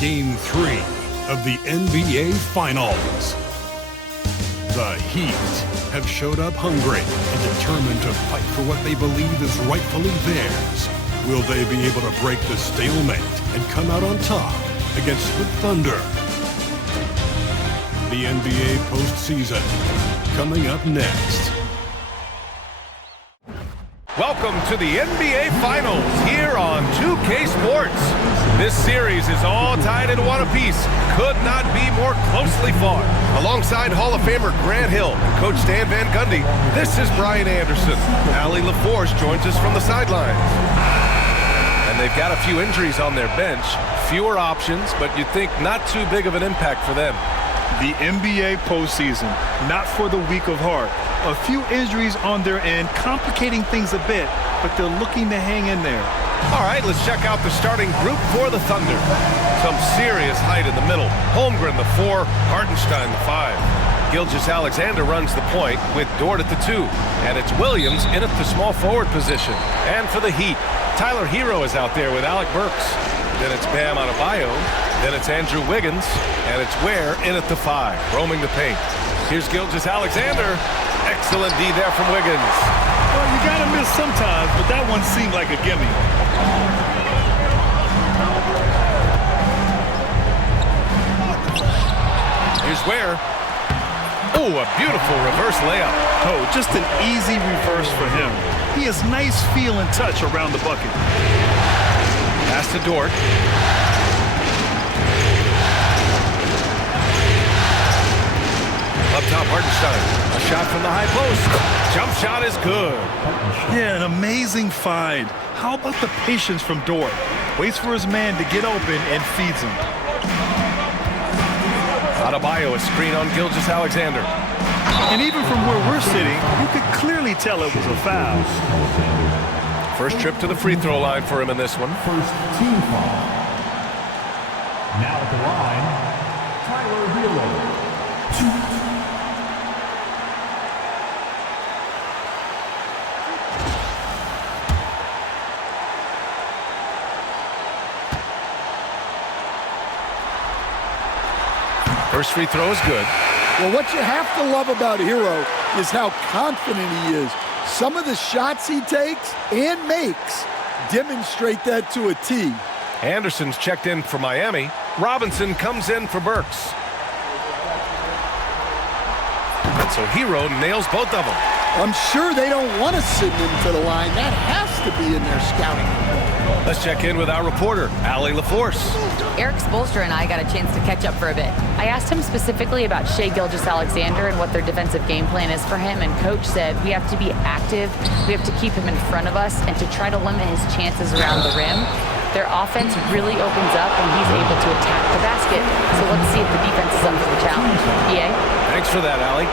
Game 3 of the NBA Finals. The Heat have showed up hungry and determined to fight for what they believe is rightfully theirs. Will they be able to break the stalemate and come out on top against the Thunder? The NBA postseason coming up next. Welcome to the NBA Finals here on 2K Sports. This series is all tied in one apiece. Could not be more closely fought. Alongside Hall of Famer Grant Hill and Coach Stan Van Gundy, this is Brian Anderson. Allie LaForce joins us from the sidelines. And they've got a few injuries on their bench. Fewer options, but you'd think not too big of an impact for them. The NBA postseason, not for the weak of heart. A few injuries on their end, complicating things a bit, but they're looking to hang in there. All right, let's check out the starting group for the Thunder. Some serious height in the middle. Holmgren, the 4, Hartenstein, the 5. Gilgeous-Alexander runs the point with Dort at the 2. And it's Williams in at the small forward position. And for the Heat, Tyler Hero is out there with Alec Burks. Then it's Bam Adebayo. Then it's Andrew Wiggins. And it's Ware in at the 5, roaming the paint. Here's Gilgeous-Alexander. Excellent D there from Wiggins. Well, you got to miss sometimes, but that one seemed like a gimme. Here's Ware. Oh, a beautiful reverse layup. Oh, just an easy reverse for him. He has nice feel and touch around the bucket. Pass to Dort. Up top, Hartenstein. A shot from the high post. Jump shot is good. Yeah, an amazing find. How about the patience from Dort? Waits for his man to get open and feeds him. Adebayo, a screen on Gilgeous-Alexander. And even from where we're sitting, you could clearly tell it was a foul. First trip to the free throw line for him in this one. First team foul. Now at the line, Tyler Hero. First free throw is good. Well, what you have to love about Hero is how confident he is. Some of the shots he takes and makes demonstrate that to a T. Anderson's checked in for Miami. Robinson comes in for Burks. And so Hero nails both of them. I'm sure they don't want to send him to the line. That has to be in their scouting report. Let's check in with our reporter, Allie LaForce. Eric Spoelstra and I got a chance to catch up for a bit. I asked him specifically about Shai Gilgeous-Alexander and what their defensive game plan is for him, and Coach said we have to be active, we have to keep him in front of us, and to try to limit his chances around the rim. Their offense really opens up when he's able to attack the basket, so let's see if the defense is up for the challenge. EA? Thanks for that, Allie.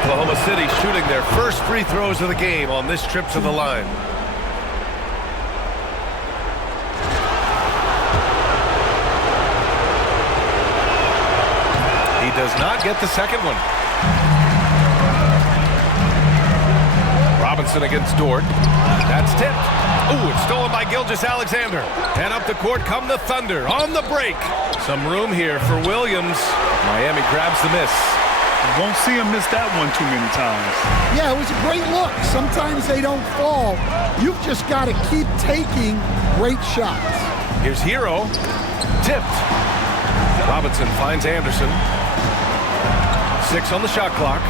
Oklahoma City shooting their first free throws of the game on this trip to the line. He does not get the second one. Robinson against Dort. That's tipped. Ooh, it's stolen by Gilgeous-Alexander. And up the court come the Thunder on the break. Some room here for Williams. Miami grabs the miss. You won't see him miss that one too many times. Yeah, it was a great look. Sometimes they don't fall. You've just got to keep taking great shots. Here's Hero. Tipped. Robinson finds Anderson. 6 on the shot clock.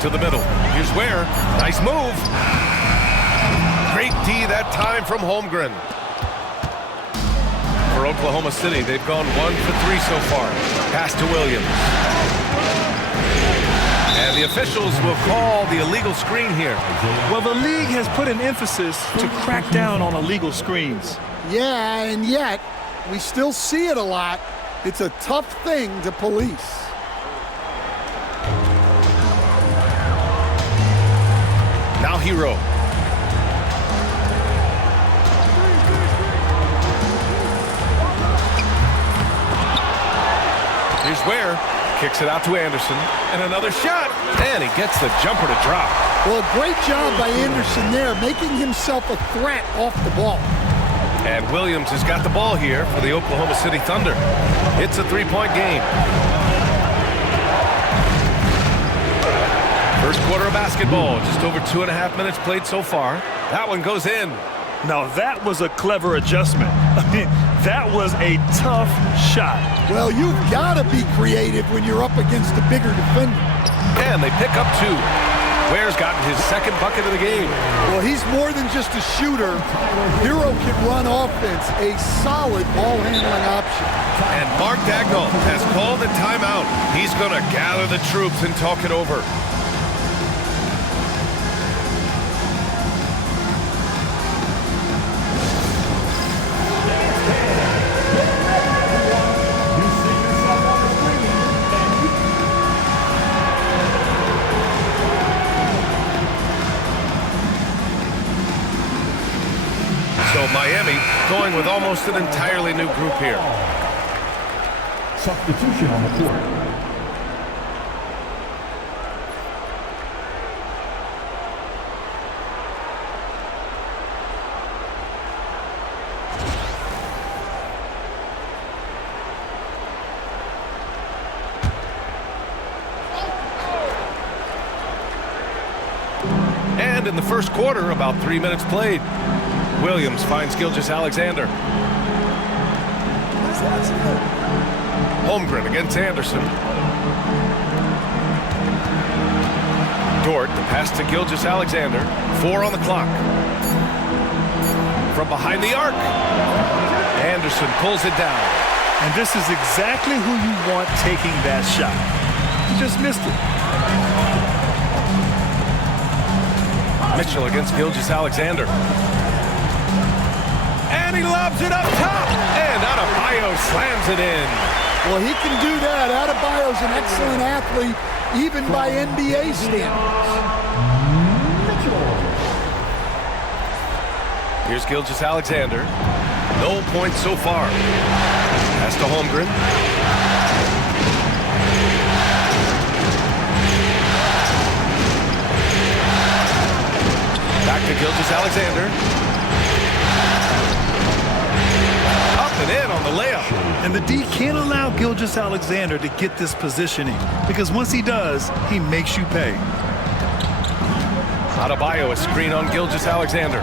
To the middle. Here's Ware. Nice move. Great D that time from Holmgren. For Oklahoma City, they've gone 1 for 3 so far. Pass to Williams. And the officials will call the illegal screen here. Well, the league has put an emphasis to crack down on illegal screens. Yeah, and yet, we still see it a lot. It's a tough thing to police. Now Hero. Here's Ware. Kicks it out to Anderson. And another shot. And he gets the jumper to drop. Well, great job by Anderson there, making himself a threat off the ball. And Williams has got the ball here for the Oklahoma City Thunder. It's a three-point game. First quarter of basketball, just over 2.5 minutes played so far. That one goes in. Now that was a clever adjustment. I mean, that was a tough shot. Well, you've got to be creative when you're up against a bigger defender. And they pick up two. Ware's gotten his second bucket of the game. Well, he's more than just a shooter. Hero can run offense, a solid ball handling option. And Mark Dagnall has called a timeout. He's going to gather the troops and talk it over. So Miami going with almost an entirely new group here. Substitution on the court. And in the first quarter, about 3 minutes played. Williams finds Gilgeous-Alexander. Holmgren against Anderson. Dort, the pass to Gilgeous-Alexander. 4 on the clock. From behind the arc. Anderson pulls it down. And this is exactly who you want taking that shot. He just missed it. Mitchell against Gilgeous-Alexander. And he lobs it up top. And Adebayo slams it in. Well, he can do that. Adebayo's an excellent athlete, even by NBA standards. Here's Gilgeous-Alexander. No points so far. Pass to Holmgren. Back to Gilgeous-Alexander. Up and in on the layup. And the D can't allow Gilgeous-Alexander to get this positioning, because once he does, he makes you pay. Adebayo, a screen on Gilgeous-Alexander.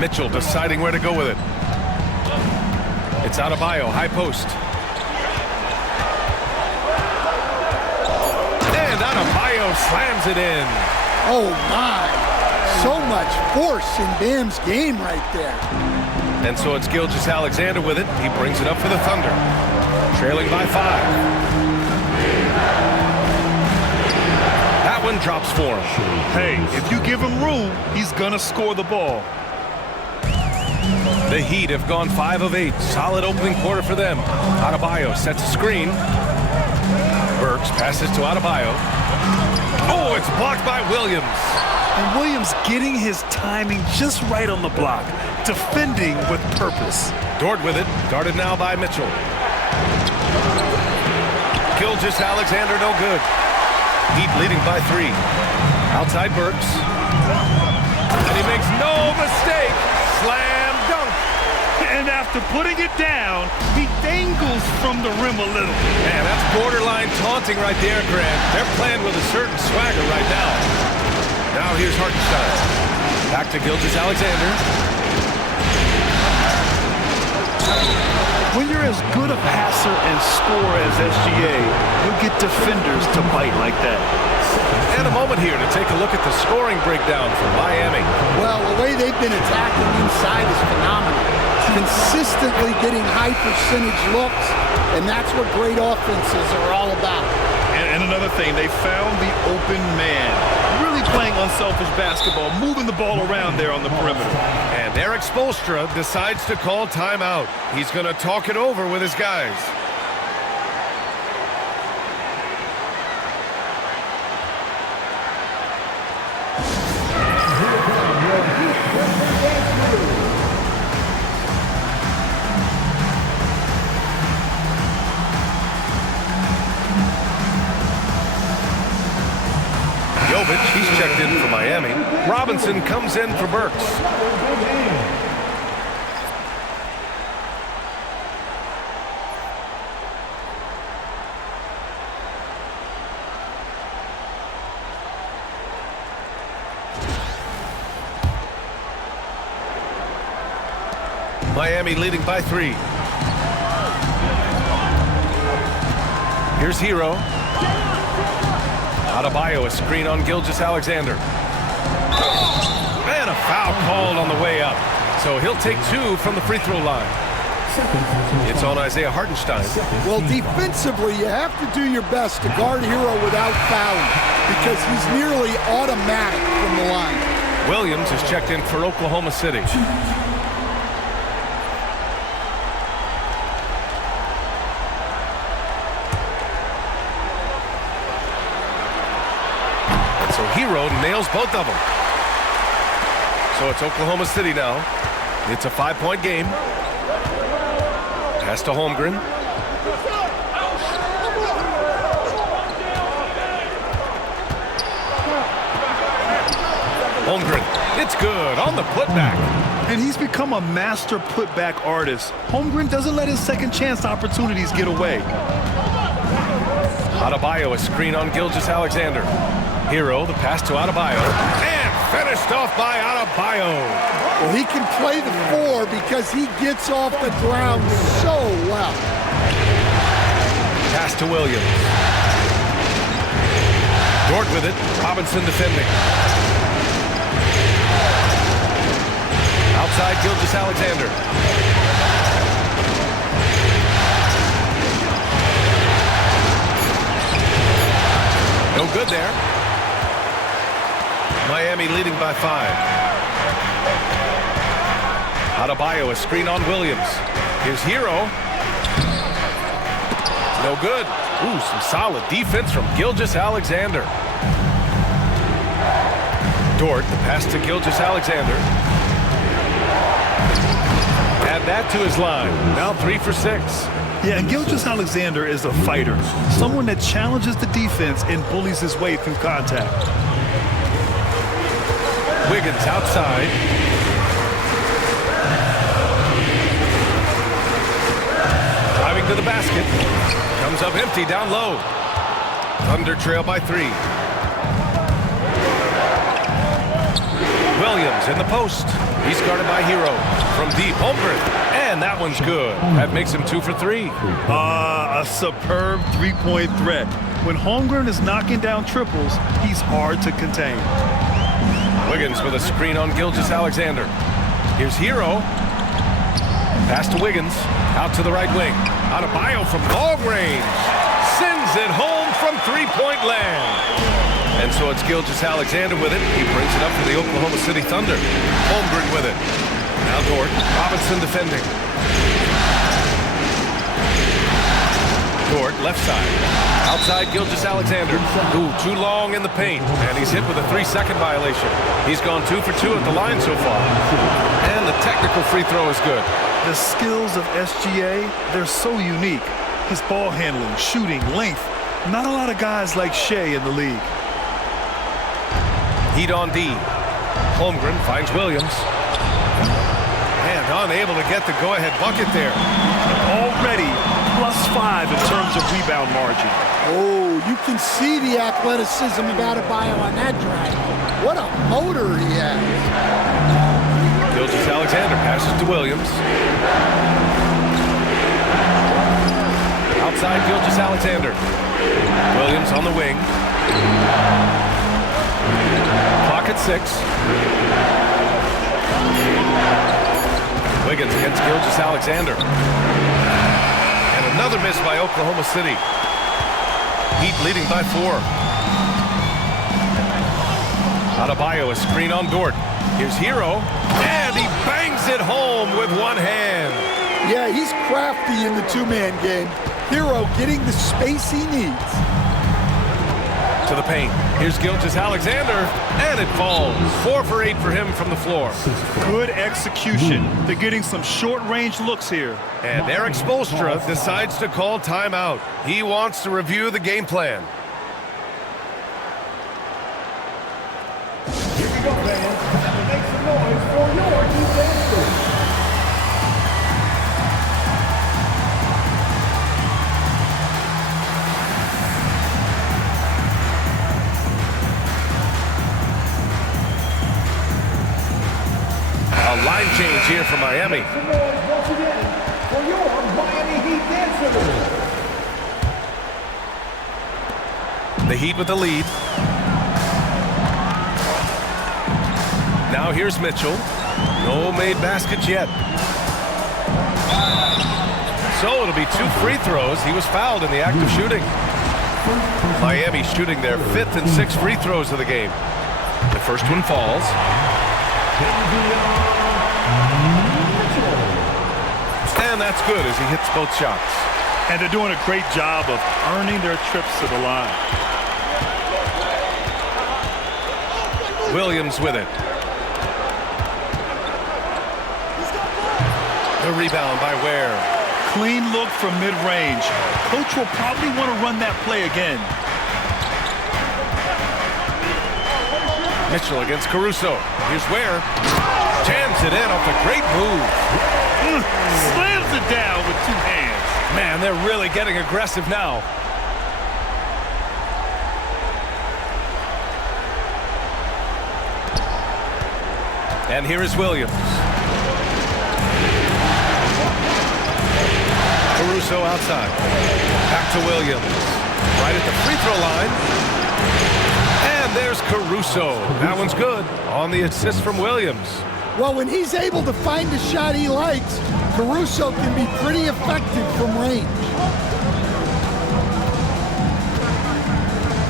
Mitchell deciding where to go with it. It's Adebayo, high post. And Adebayo slams it in. Oh, my. So much force in Bam's game right there. And so it's Gilgeous-Alexander with it. He brings it up for the Thunder. Trailing by 5. That one drops for him. Hey, if you give him room, he's gonna score the ball. The Heat have gone 5 of 8. Solid opening quarter for them. Adebayo sets a screen. Burks passes to Adebayo. Oh, it's blocked by Williams. And Williams getting his timing just right on the block. Defending with purpose. Dort with it. Guarded now by Mitchell. Gilgeous-Alexander no good. Heat leading by 3. Outside Burks. And he makes no mistake. Slam dunk. And after putting it down, he dangles from the rim a little. Man, that's borderline taunting right there, Grant. They're playing with a certain swagger right now. Now here's Hartenstein. Back to Gilgeous-Alexander. When you're as good a passer and scorer as SGA, you'll get defenders to bite like that. And a moment here to take a look at the scoring breakdown from Miami. Well, the way they've been attacking inside is phenomenal. Consistently getting high percentage looks, and that's what great offenses are all about. And another thing, they found the open man. Really playing unselfish basketball, moving the ball around there on the perimeter. And Eric Spoelstra decides to call timeout. He's going to talk it over with his guys. He's checked in for Miami. Robinson comes in for Burks. Miami leading by 3. Here's Hero. Adebayo, a screen on Gilgeous-Alexander. And a foul called on the way up. So he'll take 2 from the free throw line. It's on Isaiah Hartenstein. Well, defensively, you have to do your best to guard Hero without fouling because he's nearly automatic from the line. Williams is checked in for Oklahoma City. Hero nails both of them. So it's Oklahoma City now. It's a 5-point game. Pass to Holmgren. Holmgren, it's good on the putback. And he's become a master putback artist. Holmgren doesn't let his second chance opportunities get away. Adebayo, a screen on Gilgeous-Alexander. Hero, the pass to Adebayo, and finished off by Adebayo. Well, he can play the 4 because he gets off the ground so well. Pass to Williams. Dort with it, Robinson defending. Outside Gilgeous-Alexander. No good there. Miami leading by 5. Adebayo, a screen on Williams. Here's Hero. No good. Ooh, some solid defense from Gilgeous-Alexander. Dort, the pass to Gilgeous-Alexander. Add that to his line. Now 3 for 6. Yeah, and Gilgeous-Alexander is a fighter. Someone that challenges the defense and bullies his way through contact. Wiggins outside. Driving to the basket. Comes up empty down low. Thunder trail by 3. Williams in the post. He's guarded by Hero. From deep, Holmgren. And that one's good. That makes him 2 for 3. A superb 3-point threat. When Holmgren is knocking down triples, he's hard to contain. Wiggins with a screen on Gilgeous-Alexander. Here's Hero. Pass to Wiggins. Out to the right wing. Adebayo from long range. Sends it home from 3-point land. And so it's Gilgeous-Alexander with it. He brings it up for the Oklahoma City Thunder. Holmgren with it. Now Dort. Robinson defending. Dort, left side. Outside Gilgeous-Alexander. Ooh, too long in the paint. And he's hit with a 3-second violation. He's gone 2 for 2 at the line so far. And the technical free throw is good. The skills of SGA, they're so unique. His ball handling, shooting, length. Not a lot of guys like Shea in the league. Heat on D. Holmgren finds Williams. And unable to get the go-ahead bucket there. Already +5 in terms of rebound margin. Oh, you can see the athleticism of Adebayo on that drive. What a motor he has. Gilgeous-Alexander passes to Williams. Outside Gilgeous-Alexander. Williams on the wing. Clock at 6. Wiggins against Gilgeous-Alexander. And another miss by Oklahoma City. Heat leading by 4. Adebayo, a screen on Dort. Here's Hero. And he bangs it home with one hand. Yeah, he's crafty in the 2-man game. Hero getting the space he needs. To the paint. Here's Gilgeous-Alexander, and it falls. 4 for 8 for him from the floor. Good execution. They're getting some short-range looks here. And Eric Spoelstra decides to call timeout. He wants to review the game plan. Make some noise for your defense. A line change here for Miami. Some noise once again for your Miami Heat dancers. The Heat with the lead. Now here's Mitchell. No made baskets yet. So it'll be 2 free throws. He was fouled in the act of shooting. Miami shooting their 5th and 6th free throws of the game. The first one falls. And that's good as he hits both shots. And they're doing a great job of earning their trips to the line. Williams with it. The rebound by Ware. Clean look from mid-range. Coach will probably want to run that play again. Mitchell against Caruso. Here's Ware. Jams it in off a great move. Slams it down with 2 hands. Man, they're really getting aggressive now. And here is Williams. Caruso outside. Back to Williams. Right at the free throw line. And there's Caruso. That one's good on the assist from Williams. Well, when he's able to find a shot he likes, Caruso can be pretty effective from range.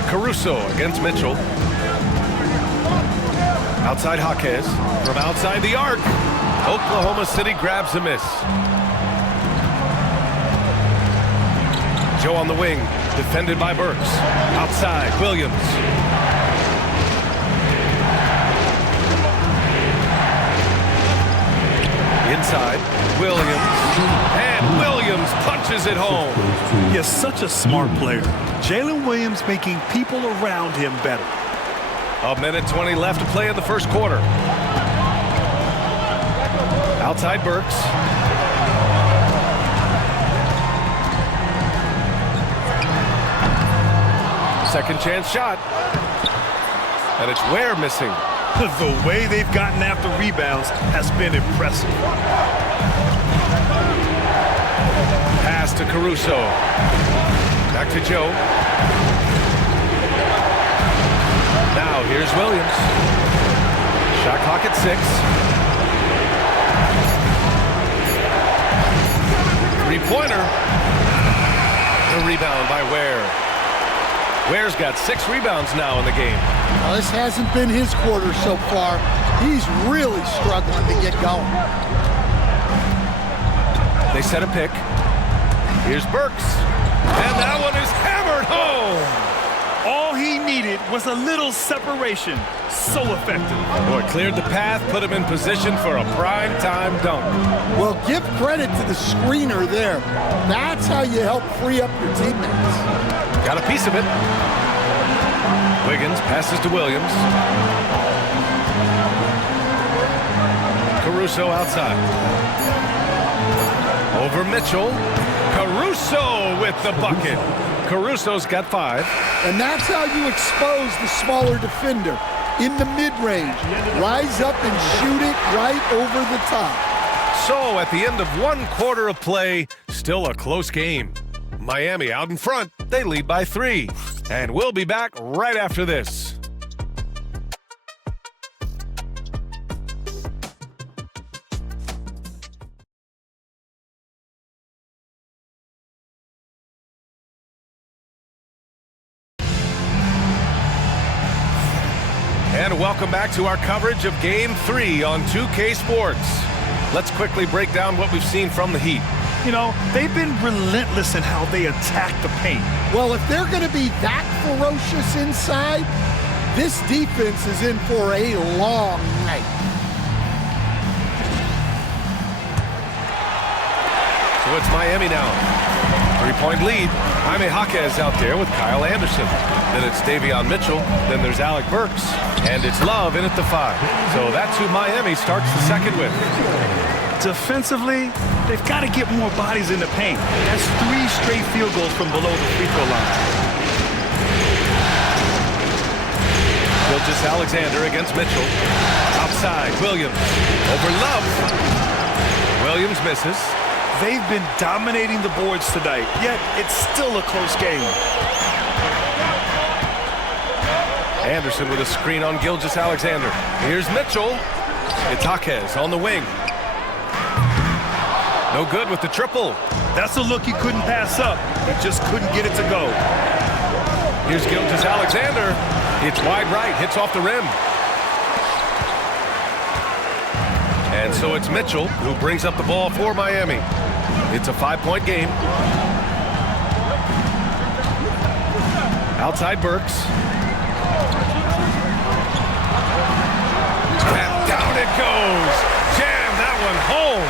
Caruso against Mitchell. Outside Jaquez. From outside the arc. Oklahoma City grabs a miss. Joe on the wing. Defended by Burks. Outside, Williams. Inside, Williams. And Williams punches it home. He's such a smart player. Jalen Williams making people around him better. 1:20 left to play in the first quarter. Outside Burks. Second chance shot. And it's Ware missing. The way they've gotten after rebounds has been impressive. Pass to Caruso. Back to Joe. Now here's Williams. Shot clock at 6. 3-pointer. The rebound by Ware. Ware's got 6 rebounds now in the game. Well, this hasn't been his quarter so far. He's really struggling to get going. They set a pick. Here's Burks. And that one is hammered home. All he needed was a little separation. So effective. Boy, cleared the path, put him in position for a prime-time dunk. Well, give credit to the screener there. That's how you help free up your teammates. Got a piece of it. Wiggins passes to Williams. Caruso outside. Over Mitchell. Caruso with the bucket. Caruso's got 5. And that's how you expose the smaller defender. In the mid-range. Rise up and shoot it right over the top. So at the end of 1 quarter of play, still a close game. Miami out in front. They lead by 3. And we'll be back right after this. And welcome back to our coverage of Game 3 on 2K Sports. Let's quickly break down what we've seen from the Heat. You know, they've been relentless in how they attack the paint. Well, if they're going to be that ferocious inside, this defense is in for a long night. So it's Miami now. Three-point lead. Jaime Jaquez out there with Kyle Anderson. Then it's Davion Mitchell. Then there's Alec Burks. And it's Love in at the 5. So that's who Miami starts the second with. Defensively, they've got to get more bodies in the paint. That's 3 straight field goals from below the free throw line. Gilgeous Alexander against Mitchell. Outside, Williams. Over Love. Williams misses. They've been dominating the boards tonight, yet it's still a close game. Anderson with a screen on Gilgeous Alexander. Here's Mitchell. It's Jaquez on the wing. No good with the triple. That's a look he couldn't pass up. He just couldn't get it to go. Here's Gilgeous Alexander. It's wide right, hits off the rim. And so it's Mitchell who brings up the ball for Miami. It's a 5-point game. Outside Burks. And down it goes. Jam that one home.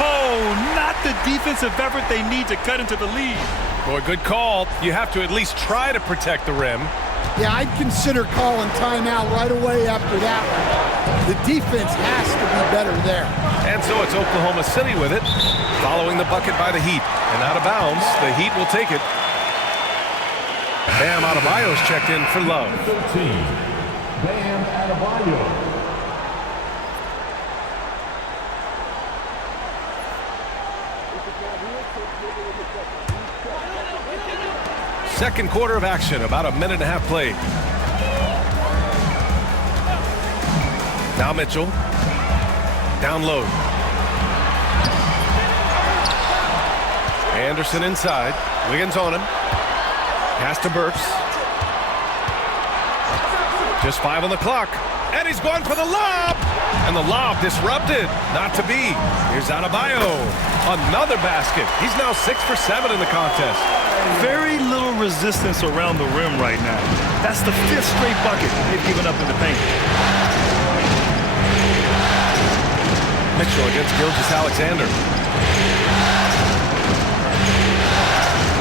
Oh, not the defensive effort they need to cut into the lead. Boy, good call. You have to at least try to protect the rim. Yeah, I'd consider calling timeout right away after that one. The defense has to be better there. And so it's Oklahoma City with it, following the bucket by the Heat. And out of bounds, the Heat will take it. Bam Adebayo's checked in for Love. 13, Bam Adebayo. Second quarter of action, about a minute and a half played. Now Mitchell. Down low. Anderson inside. Wiggins on him. Pass to Burks. Just 5 on the clock. And he's going for the lob. And the lob disrupted. Not to be. Here's Adebayo. Another basket. He's now 6 for 7 in the contest. Very little resistance around the rim right now. That's the 5th straight bucket they've given up in the paint. Mitchell against Gilgeous Alexander.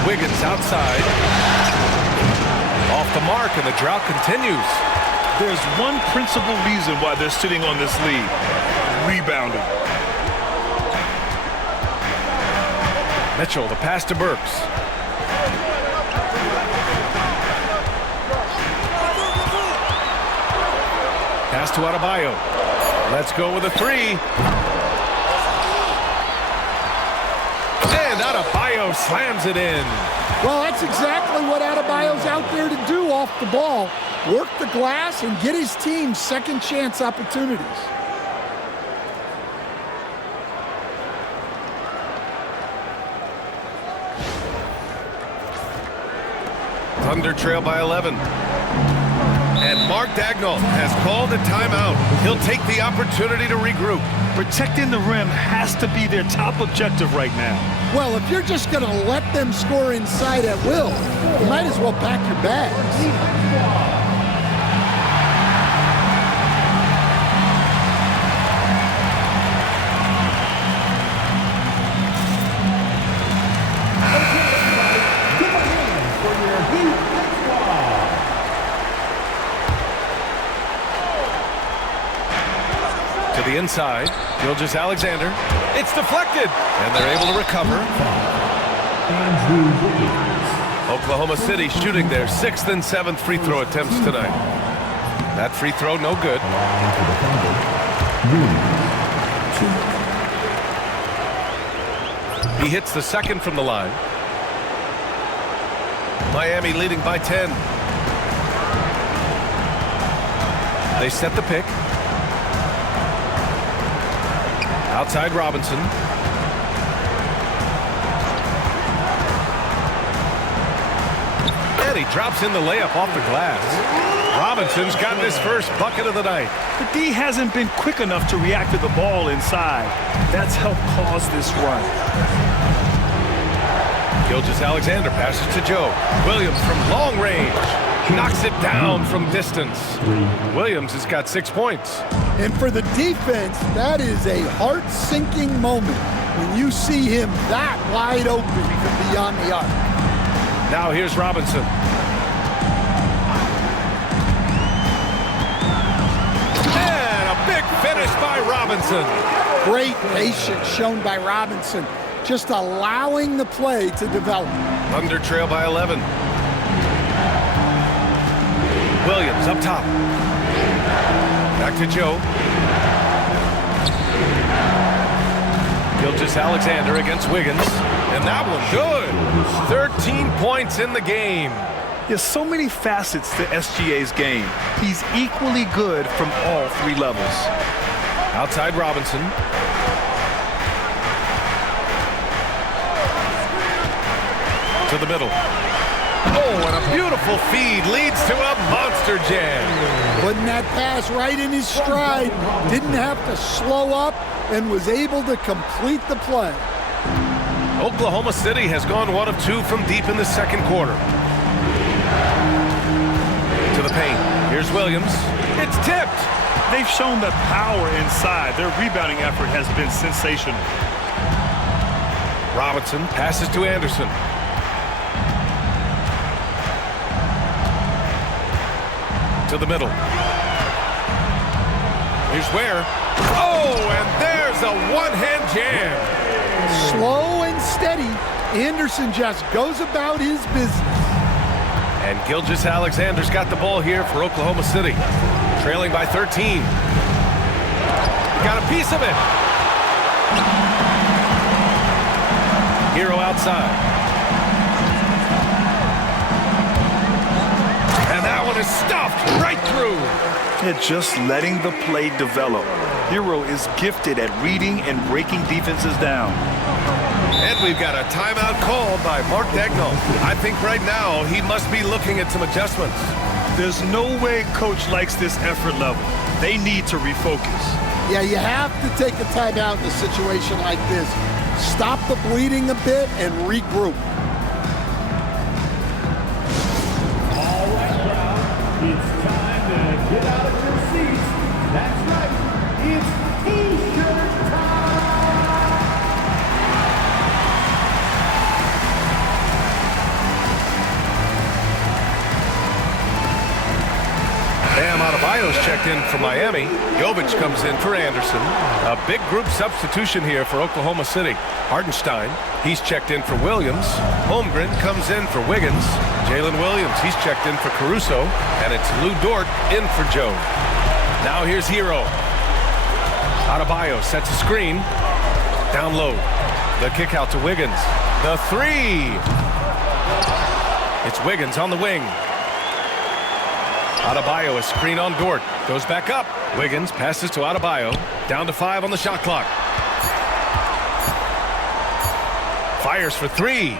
Wiggins outside. Off the mark, and the drought continues. There's one principal reason why they're sitting on this lead. Rebounding. Mitchell, the pass to Burks. Pass to Adebayo. Let's go with a 3. And Adebayo slams it in. Well, that's exactly what Adebayo's out there to do off the ball. Work the glass and get his team second chance opportunities. Thunder trail by 11. And Mark Dagnall has called a timeout. He'll take the opportunity to regroup. Protecting the rim has to be their top objective right now. Well, if you're just going to let them score inside at will, you might as well pack your bags. The inside, Gilgeous Alexander. It's deflected, and they're able to recover. Oklahoma City shooting their 6th and 7th free throw attempts tonight. That free throw, no good. He hits the second from the line. Miami leading by 10. They set the pick. Outside Robinson. And he drops in the layup off the glass. Robinson's got his first bucket of the night. The D hasn't been quick enough to react to the ball inside. That's helped cause this run. Gilgeous Alexander passes to Joe. Williams from long range. Knocks it down from distance. Williams has got 6 points. And for the defense, that is a heart-sinking moment. when you see him that wide open from beyond the arc. Now here's Robinson. And a big finish by Robinson. Great patience shown by Robinson, just allowing the play to develop. Thunder trail by 11. Williams up top. Back to Joe. Gilgeous-Alexander against Wiggins. And that one good. 13 points in the game. There's so many facets to SGA's game. He's equally good from all three levels. Outside Robinson. To the middle. Oh, and a beautiful feed leads to a monster jam. Putting that pass right in his stride. Didn't have to slow up and was able to complete the play. Oklahoma City has gone 1 of 2 from deep in the second quarter. To the paint. Here's Williams. It's tipped. They've shown the power inside. Their rebounding effort has been sensational. Robinson passes to Anderson. To the middle. Here's Ware. Oh, and there's a one-hand jam. Slow and steady, Anderson just goes about his business. And Gilgeous-Alexander's got the ball here for Oklahoma City. Trailing by 13. Got a piece of it. Hero outside. And that one is stuffed right through. They're just letting the play develop. Hero is gifted at reading and breaking defenses down. And we've got a timeout called by Mark Daigneault. I think right now he must be looking at some adjustments. There's no way coach likes this effort level. They need to refocus. Yeah, you have to take a timeout in a situation like this. Stop the bleeding a bit and regroup. All right, crowd. It's time to get out of your seats. That's right. It's T-shirt time. Bam Adebayo's checked in for Miami. Jovic comes in for Anderson. A big group substitution here for Oklahoma City. Hartenstein, he's checked in for Williams. Holmgren comes in for Wiggins. Jalen Williams, he's checked in for Caruso. And it's Lou Dort in for Joe. Now here's Hero. Adebayo sets a screen. Down low. The kick out to Wiggins. The three. It's Wiggins on the wing. Adebayo, a screen on Dort. Goes back up. Wiggins passes to Adebayo. Down to 5 on the shot clock. Fires for 3.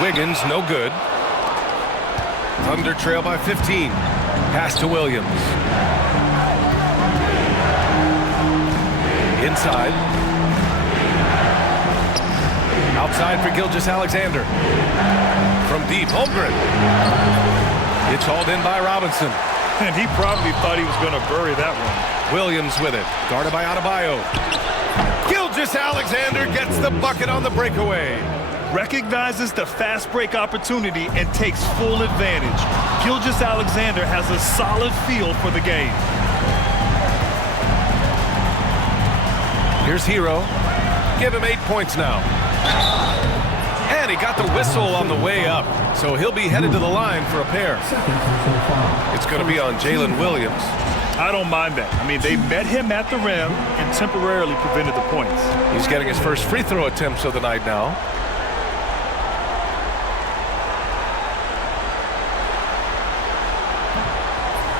Wiggins, no good. Thunder trail by 15. Pass to Williams. Inside. Outside for Gilgeous-Alexander. From deep, Holmgren. It's hauled in by Robinson. And he probably thought he was going to bury that one. Williams with it. Guarded by Adebayo. Gilgeous-Alexander gets the bucket on the breakaway. Recognizes the fast break opportunity and takes full advantage. Gilgeous-Alexander has a solid feel for the game. Here's Hero. Give him 8 points now. And he got the whistle on the way up. So he'll be headed to the line for a pair. It's going to be on Jalen Williams. I don't mind that. I mean, they met him at the rim and temporarily prevented the points. He's getting his first free throw attempts of the night now.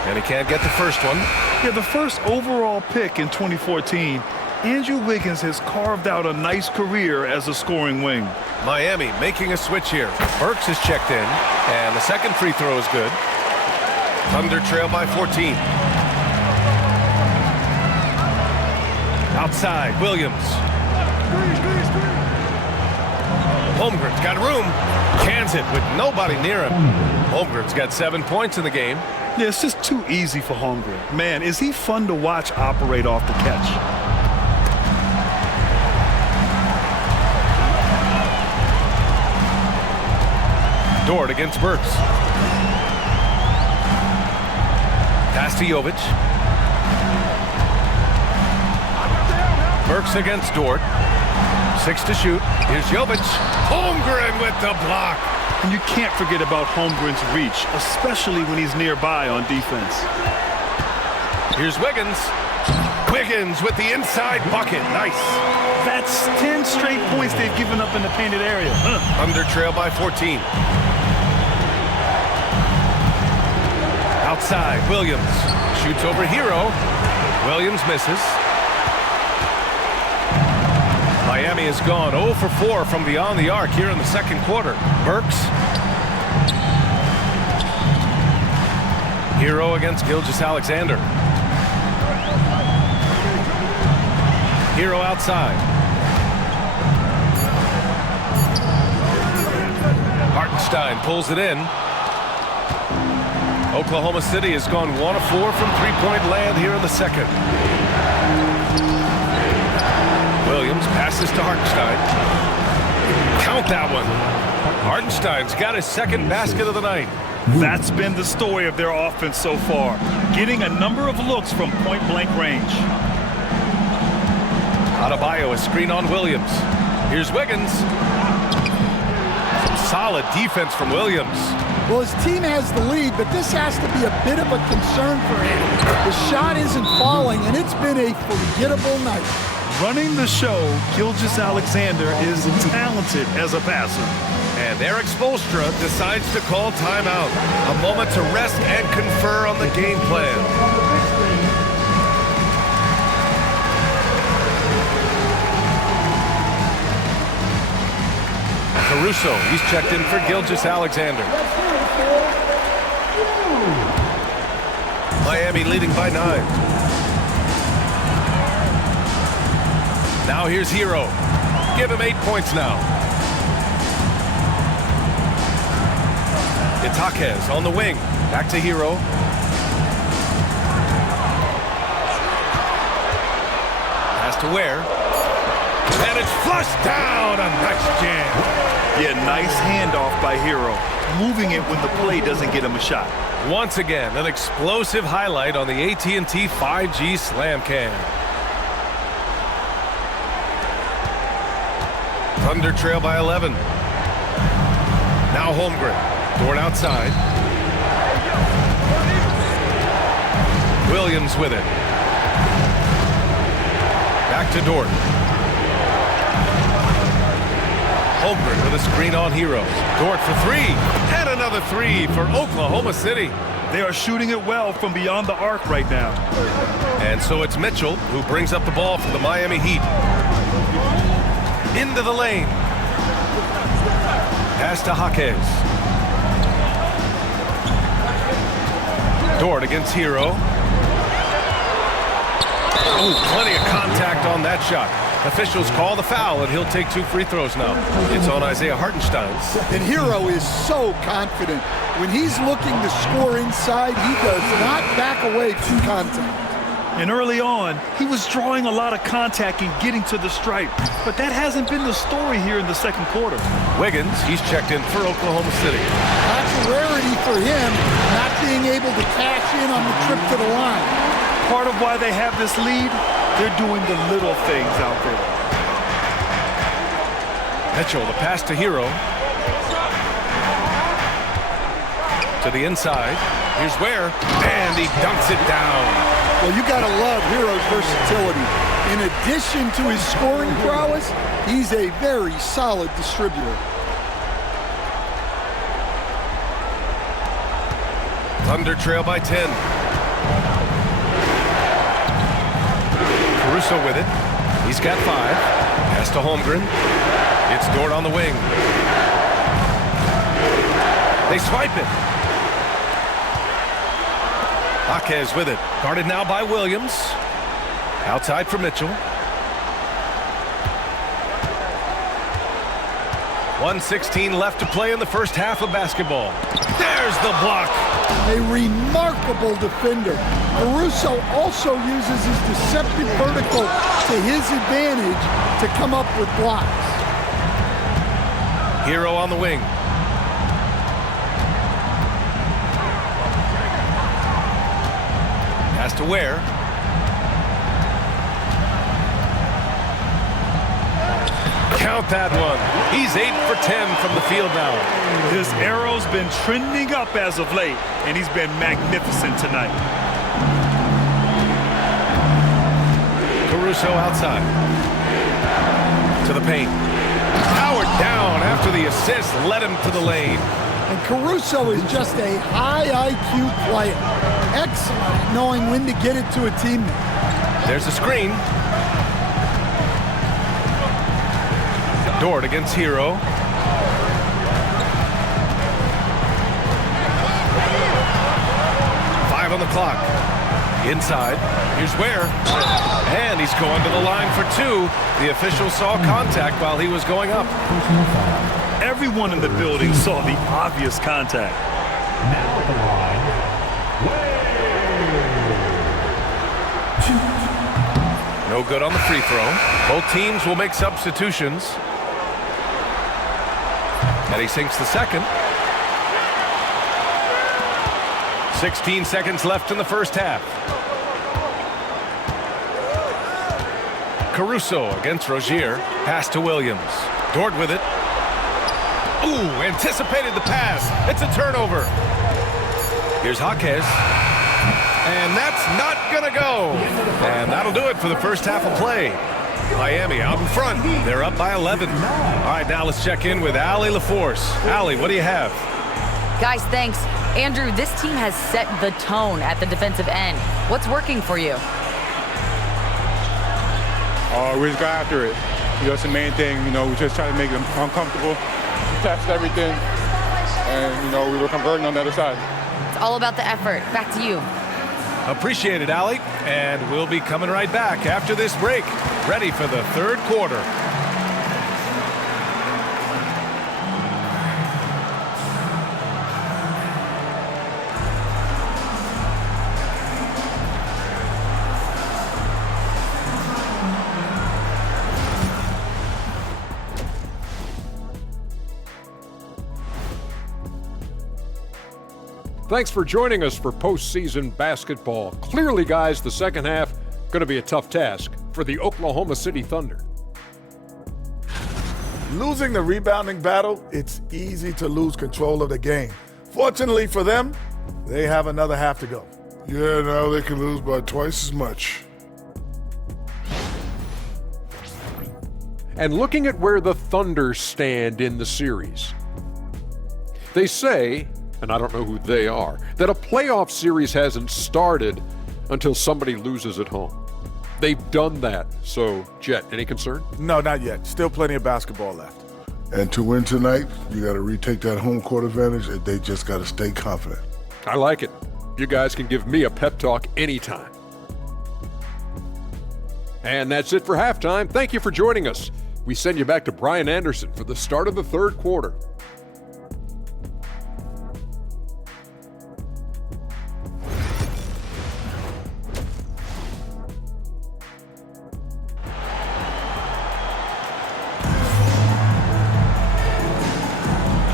And he can't get the first one. Yeah, the first overall pick in 2014, Andrew Wiggins has carved out a nice career as a scoring wing. Miami making a switch here. Burks is checked in, and the second free throw is good. Thunder trail by 14. Outside, Williams. Holmgren's got room. Cans it with nobody near him. Holmgren's got 7 points in the game. Yeah, it's just too easy for Holmgren. Man, is he fun to watch operate off the catch. Dort against Burks. Pass to Jovic. Burks against Dort. 6 to shoot. Here's Jovic. Holmgren with the block. And you can't forget about Holmgren's reach, especially when he's nearby on defense. Here's Wiggins. Wiggins with the inside bucket. Nice. That's 10 straight points they've given up in the painted area. Under trail by 14. Outside, Williams shoots over Hero. Williams misses. Miami has gone 0 for 4 from beyond the arc here in the second quarter. Burks. Hero against Gilgeous-Alexander. Hero outside. Hartenstein pulls it in. Oklahoma City has gone 1 of 4 from three-point land here in the second. Williams passes to Hartenstein. Count that one. Hartenstein's got his second basket of the night. That's been the story of their offense so far, getting a number of looks from point-blank range. Adebayo, a screen on Williams. Here's Wiggins. Some solid defense from Williams. Well, his team has the lead, but this has to be a bit of a concern for him. The shot isn't falling, and it's been a forgettable night. Running the show, Gilgeous-Alexander is talented as a passer. And Eric Spoelstra decides to call timeout. A moment to rest and confer on the game plan. Caruso, he's checked in for Gilgeous-Alexander. Miami leading by 9. Now here's Hero. Give him 8 points now. Itaquez on the wing. Back to Hero. Pass to Ware. And it's flushed down. A nice jam. Yeah, nice handoff by Hero. Moving it when the play doesn't get him a shot. Once again, an explosive highlight on the AT&T 5G Slam Cam. Thunder trail by 11. Now Holmgren. Dort outside. Williams with it. Back to Dort. Holmgren with a screen on Hero. Dort for 3. And another 3 for Oklahoma City. They are shooting it well from beyond the arc right now. And so it's Mitchell who brings up the ball for the Miami Heat. Into the lane. Pass to Jaquez. Dort against Hero. Oh, plenty of contact on that shot. Officials call the foul, and he'll take 2 free throws now. It's on Isaiah Hartenstein. And Hero is so confident. When he's looking to score inside, he does not back away from contact. And early on, he was drawing a lot of contact and getting to the stripe. But that hasn't been the story here in the second quarter. Wiggins, he's checked in for Oklahoma City. That's a rarity for him, not being able to cash in on the trip to the line. Part of why they have this lead, they're doing the little things out there. Mitchell, the pass to Hero. To the inside. Here's Ware. And he dunks it down. Well, you got to love Hero's versatility. In addition to his scoring prowess, he's a very solid distributor. Thunder trail by 10. Caruso with it. He's got 5. Pass to Holmgren. It's Dort on the wing. They swipe it. Jaquez with it. Guarded now by Williams. Outside for Mitchell. 1:16 left to play in the first half of basketball. There's the block. A remarkable defender. Caruso also uses his deceptive vertical to his advantage to come up with blocks. Hero on the wing. Has to Ware. Count that one. He's 8 for 10 from the field now. His arrow's been trending up as of late, and he's been magnificent tonight. Caruso outside. To the paint. Powered down after the assist led him to the lane. And Caruso is just a high IQ player. Excellent at knowing when to get it to a teammate. There's a screen. Dort against Hero. Five on the clock. Inside. Here's Ware. And he's going to the line for two. The official saw contact while he was going up. Everyone in the building saw the obvious contact. Now at the line, No good on the free throw. Both teams will make substitutions. And he sinks the second. 16 seconds left in the first half. Caruso against Rozier. Pass to Williams. Dort with it. Ooh, anticipated the pass. It's a turnover. Here's Jaquez. And that's not gonna go. And that'll do it for the first half of play. Miami out in front. They're up by 11. All right, now let's check in with Allie LaForce. Allie, what do you have? Guys, thanks. Andrew, this team has set the tone at the defensive end. What's working for you? We just got after it. That's the main thing. We just try to make them uncomfortable. We tested everything, and we were converting on the other side. It's all about the effort. Back to you. Appreciate it, Allie. And we'll be coming right back after this break. Ready for the third quarter. Thanks for joining us for postseason basketball. Clearly, guys, the second half going to be a tough task for the Oklahoma City Thunder. Losing the rebounding battle, it's easy to lose control of the game. Fortunately for them, they have another half to go. Yeah, now they can lose by twice as much. And looking at where the Thunder stand in the series, they say, and I don't know who they are, that a playoff series hasn't started until somebody loses at home. They've done that. So, Jet, any concern? No, not yet. Still plenty of basketball left. And to win tonight, you got to retake that home court advantage, and they just got to stay confident. I like it. You guys can give me a pep talk anytime. And that's it for halftime. Thank you for joining us. We send you back to Brian Anderson for the start of the third quarter.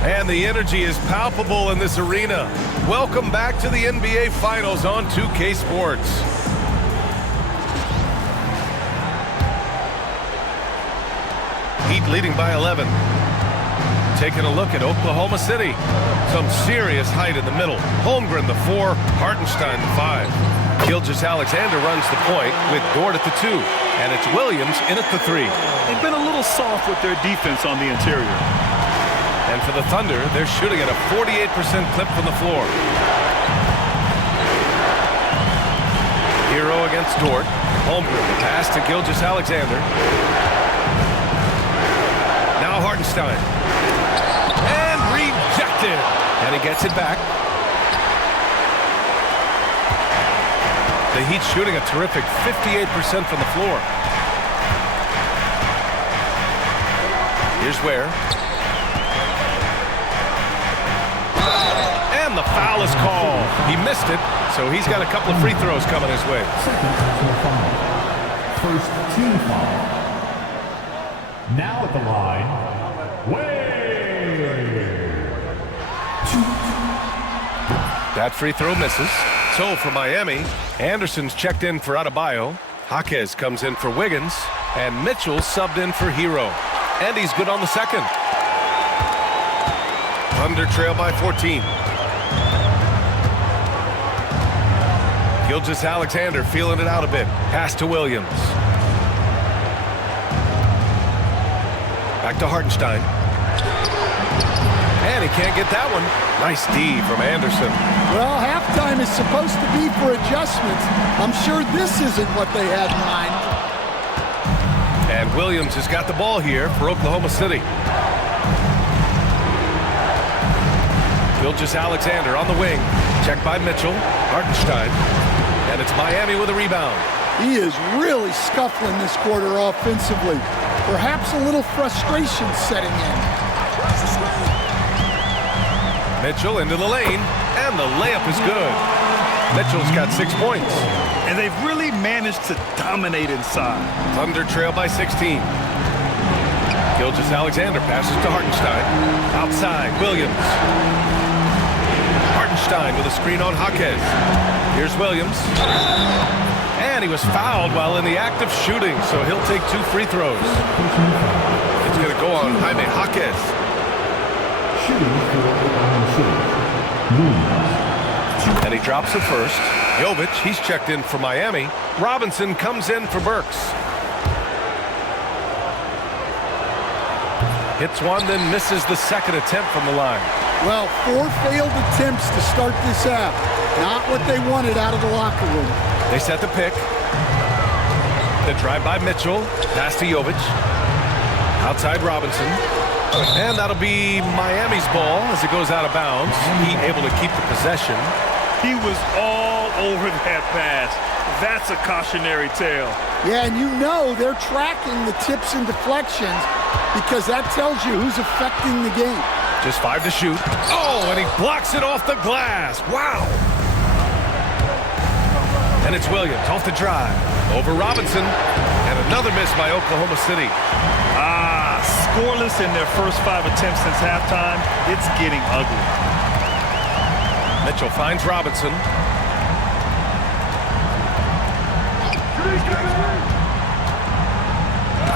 And the energy is palpable in this arena. Welcome back to the NBA Finals on 2K Sports. Heat leading by 11. Taking a look at Oklahoma City. Some serious height in the middle. Holmgren, the 4, Hartenstein, the 5. Gilgeous-Alexander runs the point with Dort at the 2. And it's Williams in at the 3. They've been a little soft with their defense on the interior. And for the Thunder, they're shooting at a 48% clip from the floor. Hero against Dort. Holmgren, the pass to Gilgeous-Alexander. Now Hartenstein. And rejected. And he gets it back. The Heat shooting a terrific 58% from the floor. Here's Ware. And the foul is called. He missed it, so he's got a couple of free throws coming his way. First team foul. Now at the line, Wade. That free throw misses. So for Miami, Anderson's checked in for Adebayo. Jaquez comes in for Wiggins. And Mitchell subbed in for Hero. And he's good on the second. Thunder trail by 14. Gilgeous-Alexander feeling it out a bit. Pass to Williams. Back to Hartenstein. And he can't get that one. Nice D from Anderson. Well, halftime is supposed to be for adjustments. I'm sure this isn't what they had in mind. And Williams has got the ball here for Oklahoma City. Gilgeous-Alexander on the wing. Checked by Mitchell. Hartenstein. And it's Miami with a rebound. He is really scuffling this quarter offensively. Perhaps a little frustration setting in. Mitchell into the lane, and the layup is good. Mitchell's got 6 points. And they've really managed to dominate inside. Thunder trail by 16. Gilgeous-Alexander passes to Hartenstein. Outside, Williams. Hartenstein with a screen on Jaquez. Here's Williams. And he was fouled while in the act of shooting, so he'll take 2 free throws. It's going to go on Jaime Jaquez. And he drops the first. Jovic, he's checked in for Miami. Robinson comes in for Burks. Hits one, then misses the second attempt from the line. Well, 4 failed attempts to start this half. Not what they wanted out of the locker room. They set the pick. The drive by Mitchell. Pass to Jovic. Outside Robinson. And that'll be Miami's ball as it goes out of bounds. He able to keep the possession. He was all over that pass. That's a cautionary tale. Yeah, and you know they're tracking the tips and deflections because that tells you who's affecting the game. Just 5 to shoot. Oh, and he blocks it off the glass. Wow. And it's Williams off the drive. Over Robinson. And another miss by Oklahoma City. Scoreless in their first 5 attempts since halftime. It's getting ugly. Mitchell finds Robinson.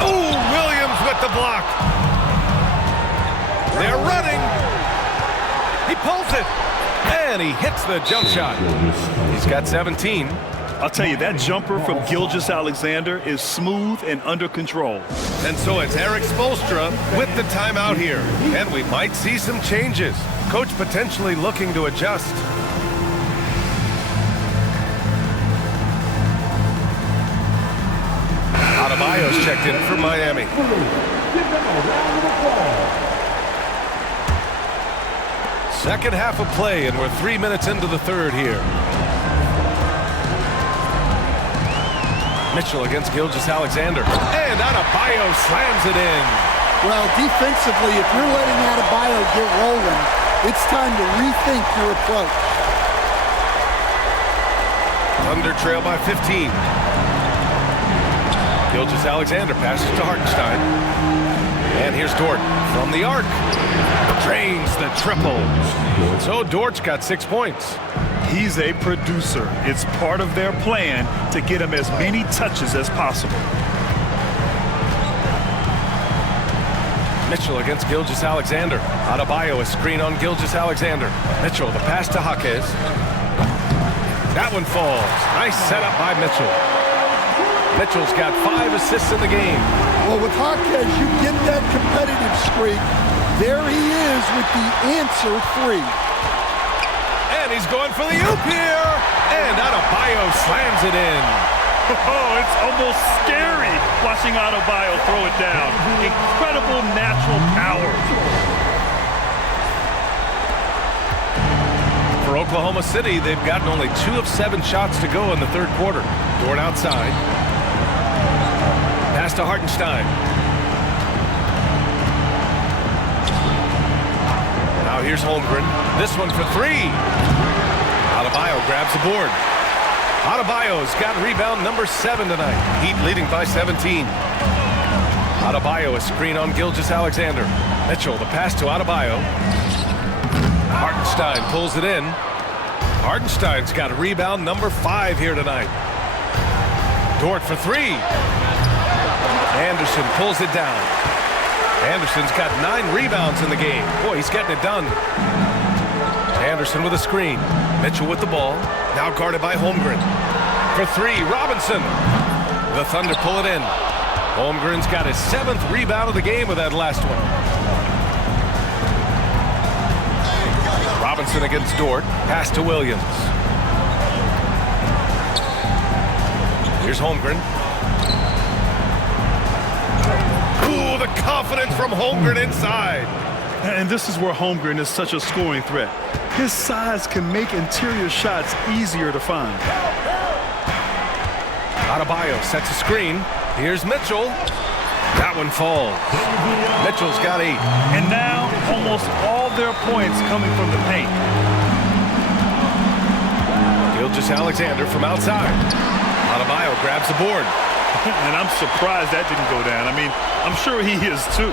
Oh, Williams with the block. They're running. He pulls it. And he hits the jump shot. He's got 17. I'll tell you, that jumper from Gilgeous-Alexander is smooth and under control. And so it's Eric Spoelstra with the timeout here. And we might see some changes. Coach potentially looking to adjust. Adebayo's checked in for Miami. Second half of play, and we're 3 minutes into the third here. Mitchell against Gilgeous-Alexander. And Adebayo slams it in. Well, defensively, if you're letting Adebayo get rolling, it's time to rethink your approach. Thunder trail by 15. Gilgeous-Alexander passes to Hartenstein. And here's Dort from the arc. Drains the triple. So Dort's got 6 points. He's a producer. It's part of their plan to get him as many touches as possible. Mitchell against Gilgeous-Alexander. Adebayo a screen on Gilgeous-Alexander. Mitchell, the pass to Jaquez. That one falls. Nice setup by Mitchell. Mitchell's got 5 assists in the game. Well, with Jaquez, you get that competitive streak. There he is with the answer 3. And he's going for the oop here. And Adebayo slams it in. Oh, it's almost scary watching Adebayo throw it down. Incredible natural power. For Oklahoma City, they've gotten only 2 of 7 shots to go in the third quarter. Dort outside. Pass to Hartenstein. Now here's Holmgren. This one for 3. Adebayo grabs the board. Adebayo's got rebound number 7 tonight. Heat leading by 17. Adebayo a screen on Gilgeous-Alexander. Mitchell the pass to Adebayo. Hartenstein pulls it in. Hartenstein's got rebound number 5 here tonight. Dort for 3. Anderson pulls it down. Anderson's got 9 rebounds in the game. Boy, he's getting it done. Anderson with a screen. Mitchell with the ball. Now guarded by Holmgren. For 3, Robinson. The Thunder pull it in. Holmgren's got his 7th rebound of the game with that last one. Robinson against Dort. Pass to Williams. Here's Holmgren. Ooh, the confidence from Holmgren inside. And this is where Holmgren is such a scoring threat. His size can make interior shots easier to find. Adebayo sets a screen. Here's Mitchell. That one falls. Mitchell's got 8. And now almost all their points coming from the paint. Gilgeous-Alexander from outside. Adebayo grabs the board. And I'm surprised that didn't go down. I mean, I'm sure he is too.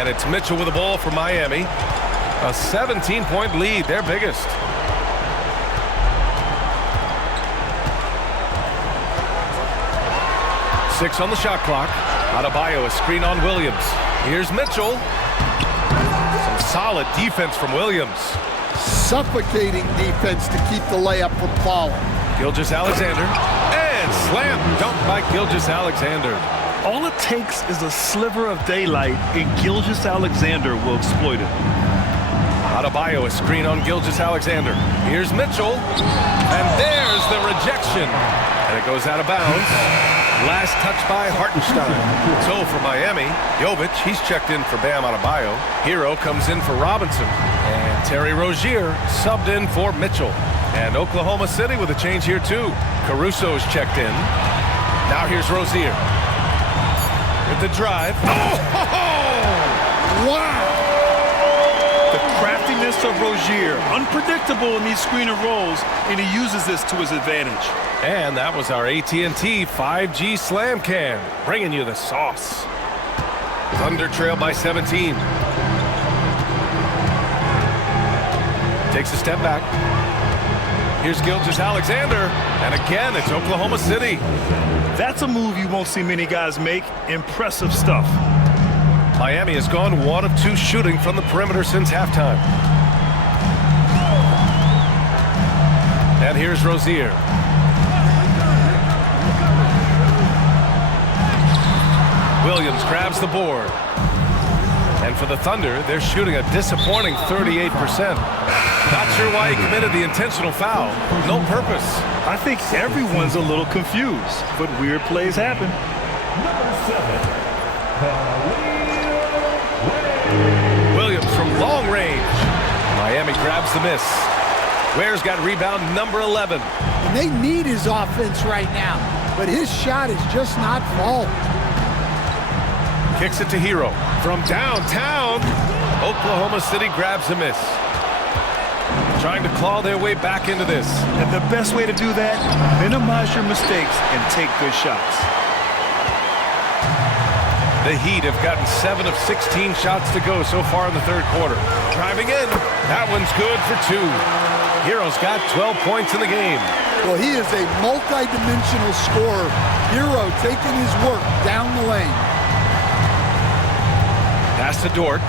And it's Mitchell with the ball for Miami. A 17-point lead, their biggest. Six on the shot clock. Adebayo, a screen on Williams. Here's Mitchell. Some solid defense from Williams. Suffocating defense to keep the layup from falling. Gilgeous-Alexander. And slam dunk by Gilgeous-Alexander. All it takes is a sliver of daylight, and Gilgeous-Alexander will exploit it. Adebayo, a screen on Gilgeous-Alexander. Here's Mitchell. And there's the rejection. And it goes out of bounds. Last touch by Hartenstein. So for Miami, Jovic, he's checked in for Bam Adebayo. Hero comes in for Robinson. And Terry Rozier subbed in for Mitchell. And Oklahoma City with a change here too. Caruso's checked in. Now here's Rozier. With the drive. Oh! Wow! The craftiness of Rozier, unpredictable in these screen and rolls, and he uses this to his advantage. And that was our AT&T 5G Slam Cam, bringing you the sauce. Thunder trail by 17. Takes a step back. Here's Gilgeous-Alexander, and again, it's Oklahoma City. That's a move you won't see many guys make. Impressive stuff. Miami has gone 1 of 2 shooting from the perimeter since halftime. And here's Rozier. Williams grabs the board. And for the Thunder, they're shooting a disappointing 38%. Not sure why he committed the intentional foul. No purpose. I think everyone's a little confused, but weird plays happen. Williams from long range. Miami grabs the miss. Ware's got rebound number 11. And they need his offense right now, but his shot is just not falling. Kicks it to Hero. From downtown, Oklahoma City grabs a miss. Trying to claw their way back into this. And the best way to do that, minimize your mistakes and take good shots. The Heat have gotten 7 of 16 shots to go so far in the third quarter. Driving in. That one's good for 2. Hero's got 12 points in the game. Well, he is a multi-dimensional scorer. Hero taking his work down the lane. Pass to Dort.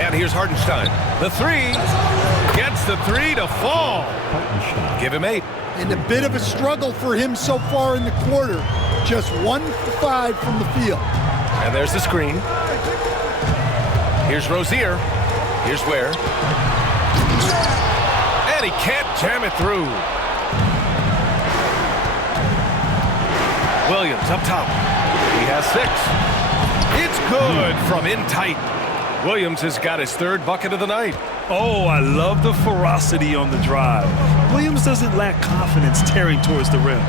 And here's Hartenstein. The 3. Gets the 3 to fall. Give him 8. And a bit of a struggle for him so far in the quarter. Just 1 for 5 from the field. And there's the screen. Here's Rozier. Here's Ware. And he can't jam it through. Williams up top. He has 6. It's good from in tight. Williams has got his 3rd bucket of the night. Oh, I love the ferocity on the drive. Williams doesn't lack confidence tearing towards the rim.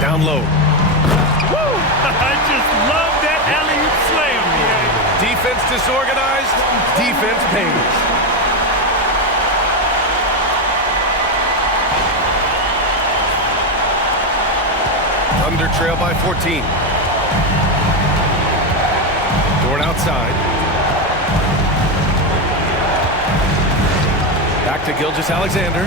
Down low. Woo! I just love that alley-oop slam. Defense disorganized. Defense pays. Thunder trail by 14. Dort outside. Back to Gilgeous-Alexander.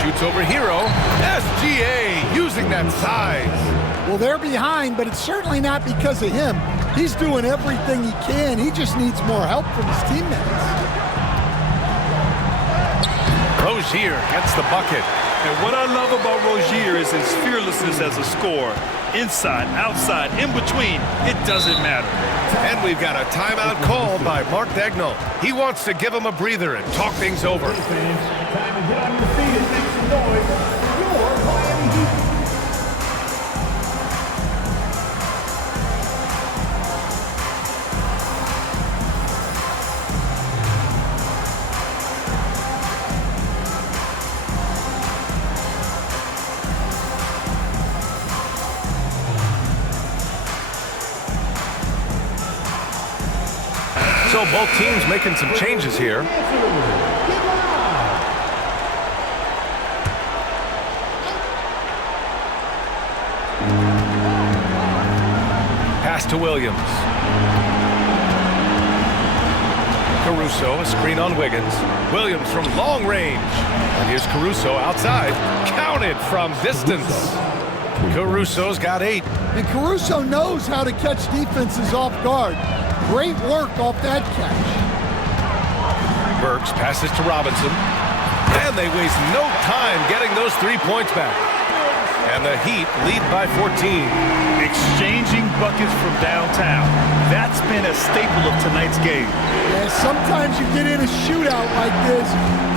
Shoots over Hero. SGA using that size. Well, they're behind, but it's certainly not because of him. He's doing everything he can. He just needs more help from his teammates. Rozier gets the bucket. And what I love about Rozier is his fearlessness as a scorer. Inside, outside, in between, it doesn't matter. And we've got a timeout called by Mark Daigneault. He wants to give him a breather and talk things over. Time to get on your feet and make some noise. Your Miami Heat. So both teams making some changes here. Pass to Williams. Caruso, a screen on Wiggins. Williams from long range. And here's Caruso outside. Counted from distance. Caruso's got 8. And Caruso knows how to catch defenses off guard. Great work off that catch. Burks passes to Robinson. And they waste no time getting those 3 points back. And the Heat lead by 14. Exchanging buckets from downtown. That's been a staple of tonight's game. Yeah, sometimes you get in a shootout like this,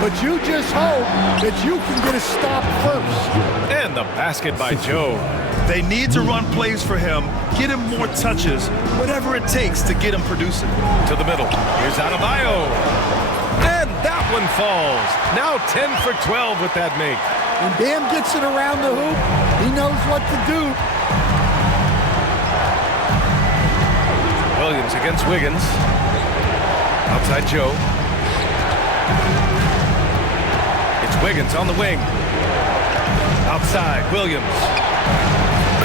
but you just hope that you can get a stop first. And the basket by Joe. They need to run plays for him, get him more touches, whatever it takes to get him producing. To the middle. Here's Adebayo. And that one falls. Now 10 for 12 with that make. When Bam gets it around the hoop, he knows what to do. Williams against Wiggins. Outside Joe. It's Wiggins on the wing. Outside, Williams.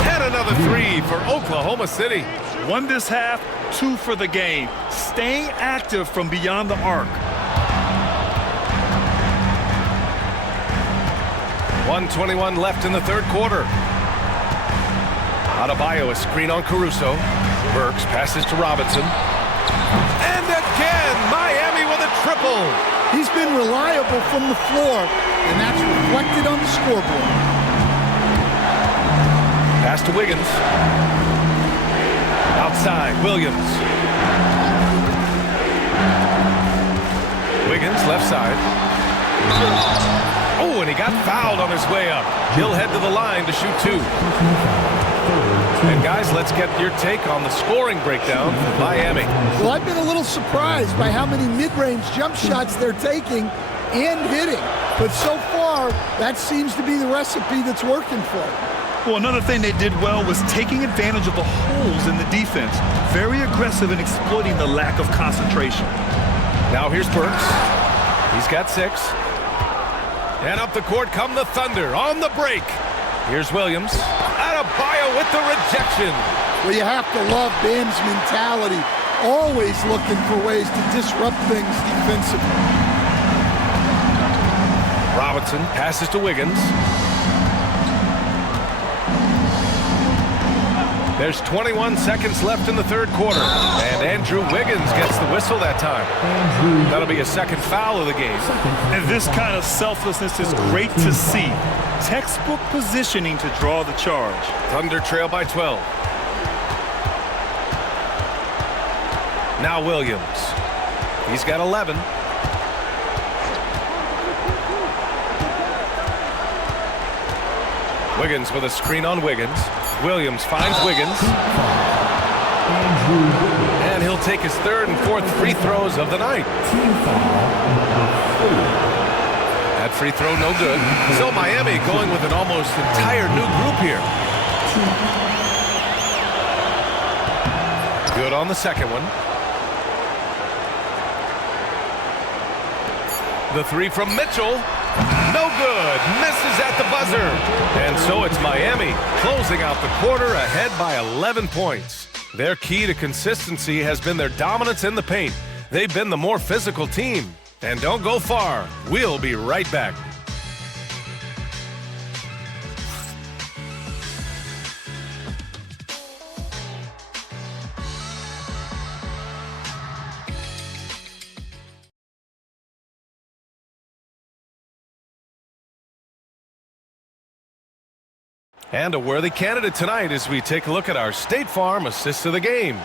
And another 3 for Oklahoma City. 1 this half, 2 for the game. Staying active from beyond the arc. 1:21 left in the third quarter. Adebayo, a screen on Caruso. Burks passes to Robinson. And again, Miami with a triple. He's been reliable from the floor, and that's reflected on the scoreboard. Pass to Wiggins. Outside, Williams. Wiggins, left side. Oh, and he got fouled on his way up. He'll head to the line to shoot 2. And guys, let's get your take on the scoring breakdown for Miami. Well, I've been a little surprised by how many mid-range jump shots they're taking and hitting. But so far, that seems to be the recipe that's working for them. Well, another thing they did well was taking advantage of the holes in the defense. Very aggressive in exploiting the lack of concentration. Now here's Burks. He's got 6. And up the court come the Thunder on the break. Here's Williams. Adebayo with the rejection. Well, you have to love Bam's mentality. Always looking for ways to disrupt things defensively. Robinson passes to Wiggins. There's 21 seconds left in the third quarter. And Andrew Wiggins gets the whistle that time. That'll be a second foul of the game. And this kind of selflessness is great to see. Textbook positioning to draw the charge. Thunder trail by 12. Now Williams. He's got 11. Wiggins with a screen on Wiggins. Williams finds Wiggins. And he'll take his 3rd and 4th free throws of the night. That free throw no good. So Miami going with an almost entire new group here. Good on the second one. The 3 from Mitchell. No good. Misses at the buzzer. And so it's Miami closing out the quarter ahead by 11 points. Their key to consistency has been their dominance in the paint. They've been the more physical team. And don't go far. We'll be right back. And a worthy candidate tonight as we take a look at our State Farm assists of the game.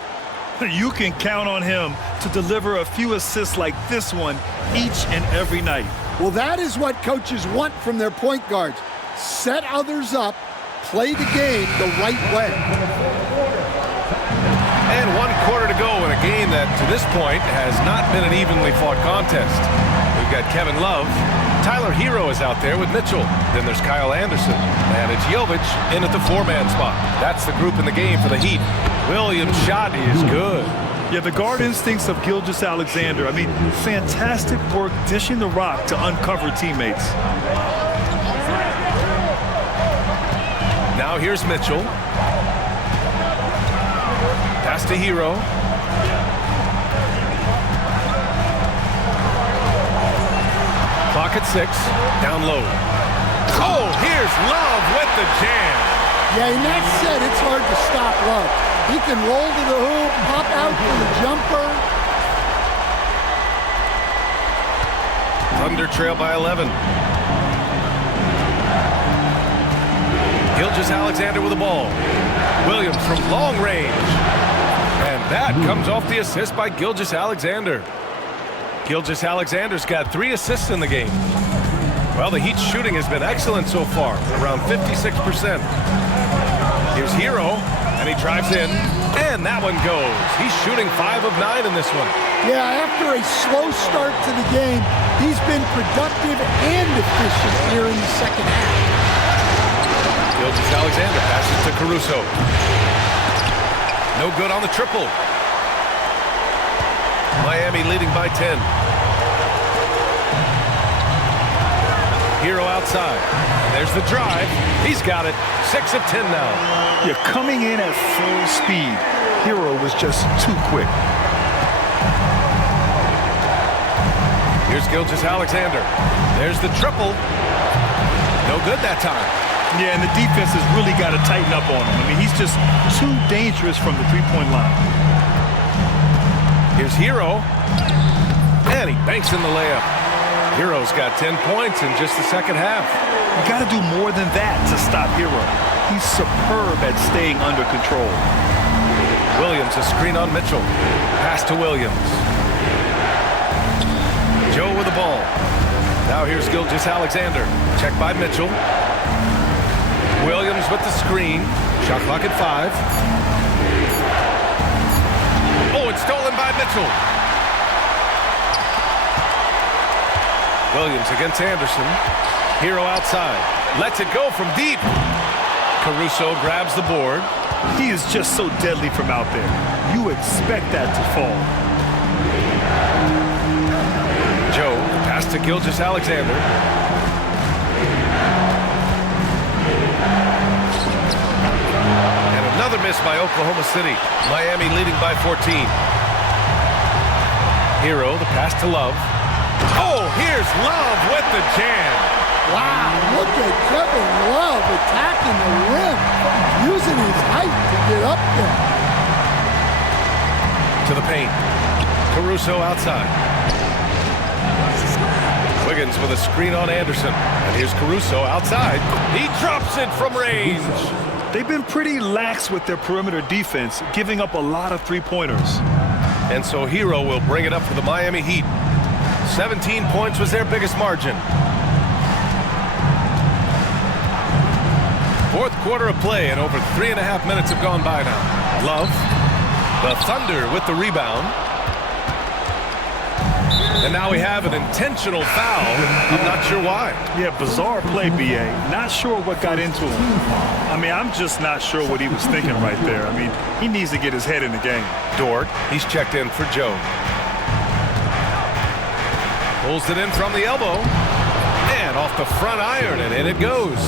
You can count on him to deliver a few assists like this one each and every night. Well, that is what coaches want from their point guards. Set others up, play the game the right way. And 1 quarter to go in a game that, to this point, has not been an evenly fought contest. We've got Kevin Love. Tyler Hero is out there with Mitchell. Then there's Kyle Anderson. And it's Jovic in at the 4-man spot. That's the group in the game for the Heat. Williams' shot is good. Yeah, the guard instincts of Gilgeous-Alexander. I mean, fantastic work dishing the rock to uncover teammates. Now here's Mitchell. Pass to Hero. Clock at 6. Down low. Oh, here's Love with the jam. Yeah, and that said, it's hard to stop Love. He can roll to the hoop, pop out for the jumper. Thunder trail by 11. Gilgeous-Alexander with the ball. Williams from long range. And that comes off the assist by Gilgeous-Alexander. Gilgeous-Alexander's got 3 assists in the game. Well, the Heat's shooting has been excellent so far, around 56%. Here's Hero, and he drives in, and that one goes. He's shooting 5 of 9 in this one. Yeah, after a slow start to the game, he's been productive and efficient here in the second half. Gilgeous-Alexander passes to Caruso. No good on the triple. Miami leading by 10. Hero outside. There's the drive. He's got it. 6 of 10 now. You're coming in at full speed. Hero was just too quick. Here's Gilgeous-Alexander. There's the triple. No good that time. Yeah, and the defense has really got to tighten up on him. I mean, he's just too dangerous from the three-point line. Here's Hero. And he banks in the layup. Hero's got 10 points in just the second half. You got to do more than that to stop Hero. He's superb at staying under control. Williams, a screen on Mitchell. Pass to Williams. Joe with the ball. Now here's Gilgeous-Alexander. Check by Mitchell. Williams with the screen. Shot clock at 5. Oh, it's stolen by Mitchell. Williams against Anderson. Hero outside. Lets it go from deep. Caruso grabs the board. He is just so deadly from out there. You expect that to fall. Joe, pass to Gilgeous-Alexander. And another miss by Oklahoma City. Miami leading by 14. Hero, the pass to Love. Oh, here's Love with the jam. Wow, look at Kevin Love attacking the rim, using his height to get up there. To the paint. Caruso outside. Wiggins with a screen on Anderson. And here's Caruso outside. He drops it from range. They've been pretty lax with their perimeter defense, giving up a lot of three-pointers. And so Hero will bring it up for the Miami Heat. 17 points was their biggest margin. Fourth quarter of play, and over 3.5 minutes have gone by now. Love, the Thunder with the rebound. And now we have an intentional foul. I'm not sure why. Yeah, bizarre play, B.A. Not sure what got into him. I mean, I'm just not sure what he was thinking right there. I mean, he needs to get his head in the game. Dort, he's checked in for Joe. Pulls it in from the elbow. And off the front iron, and in it goes.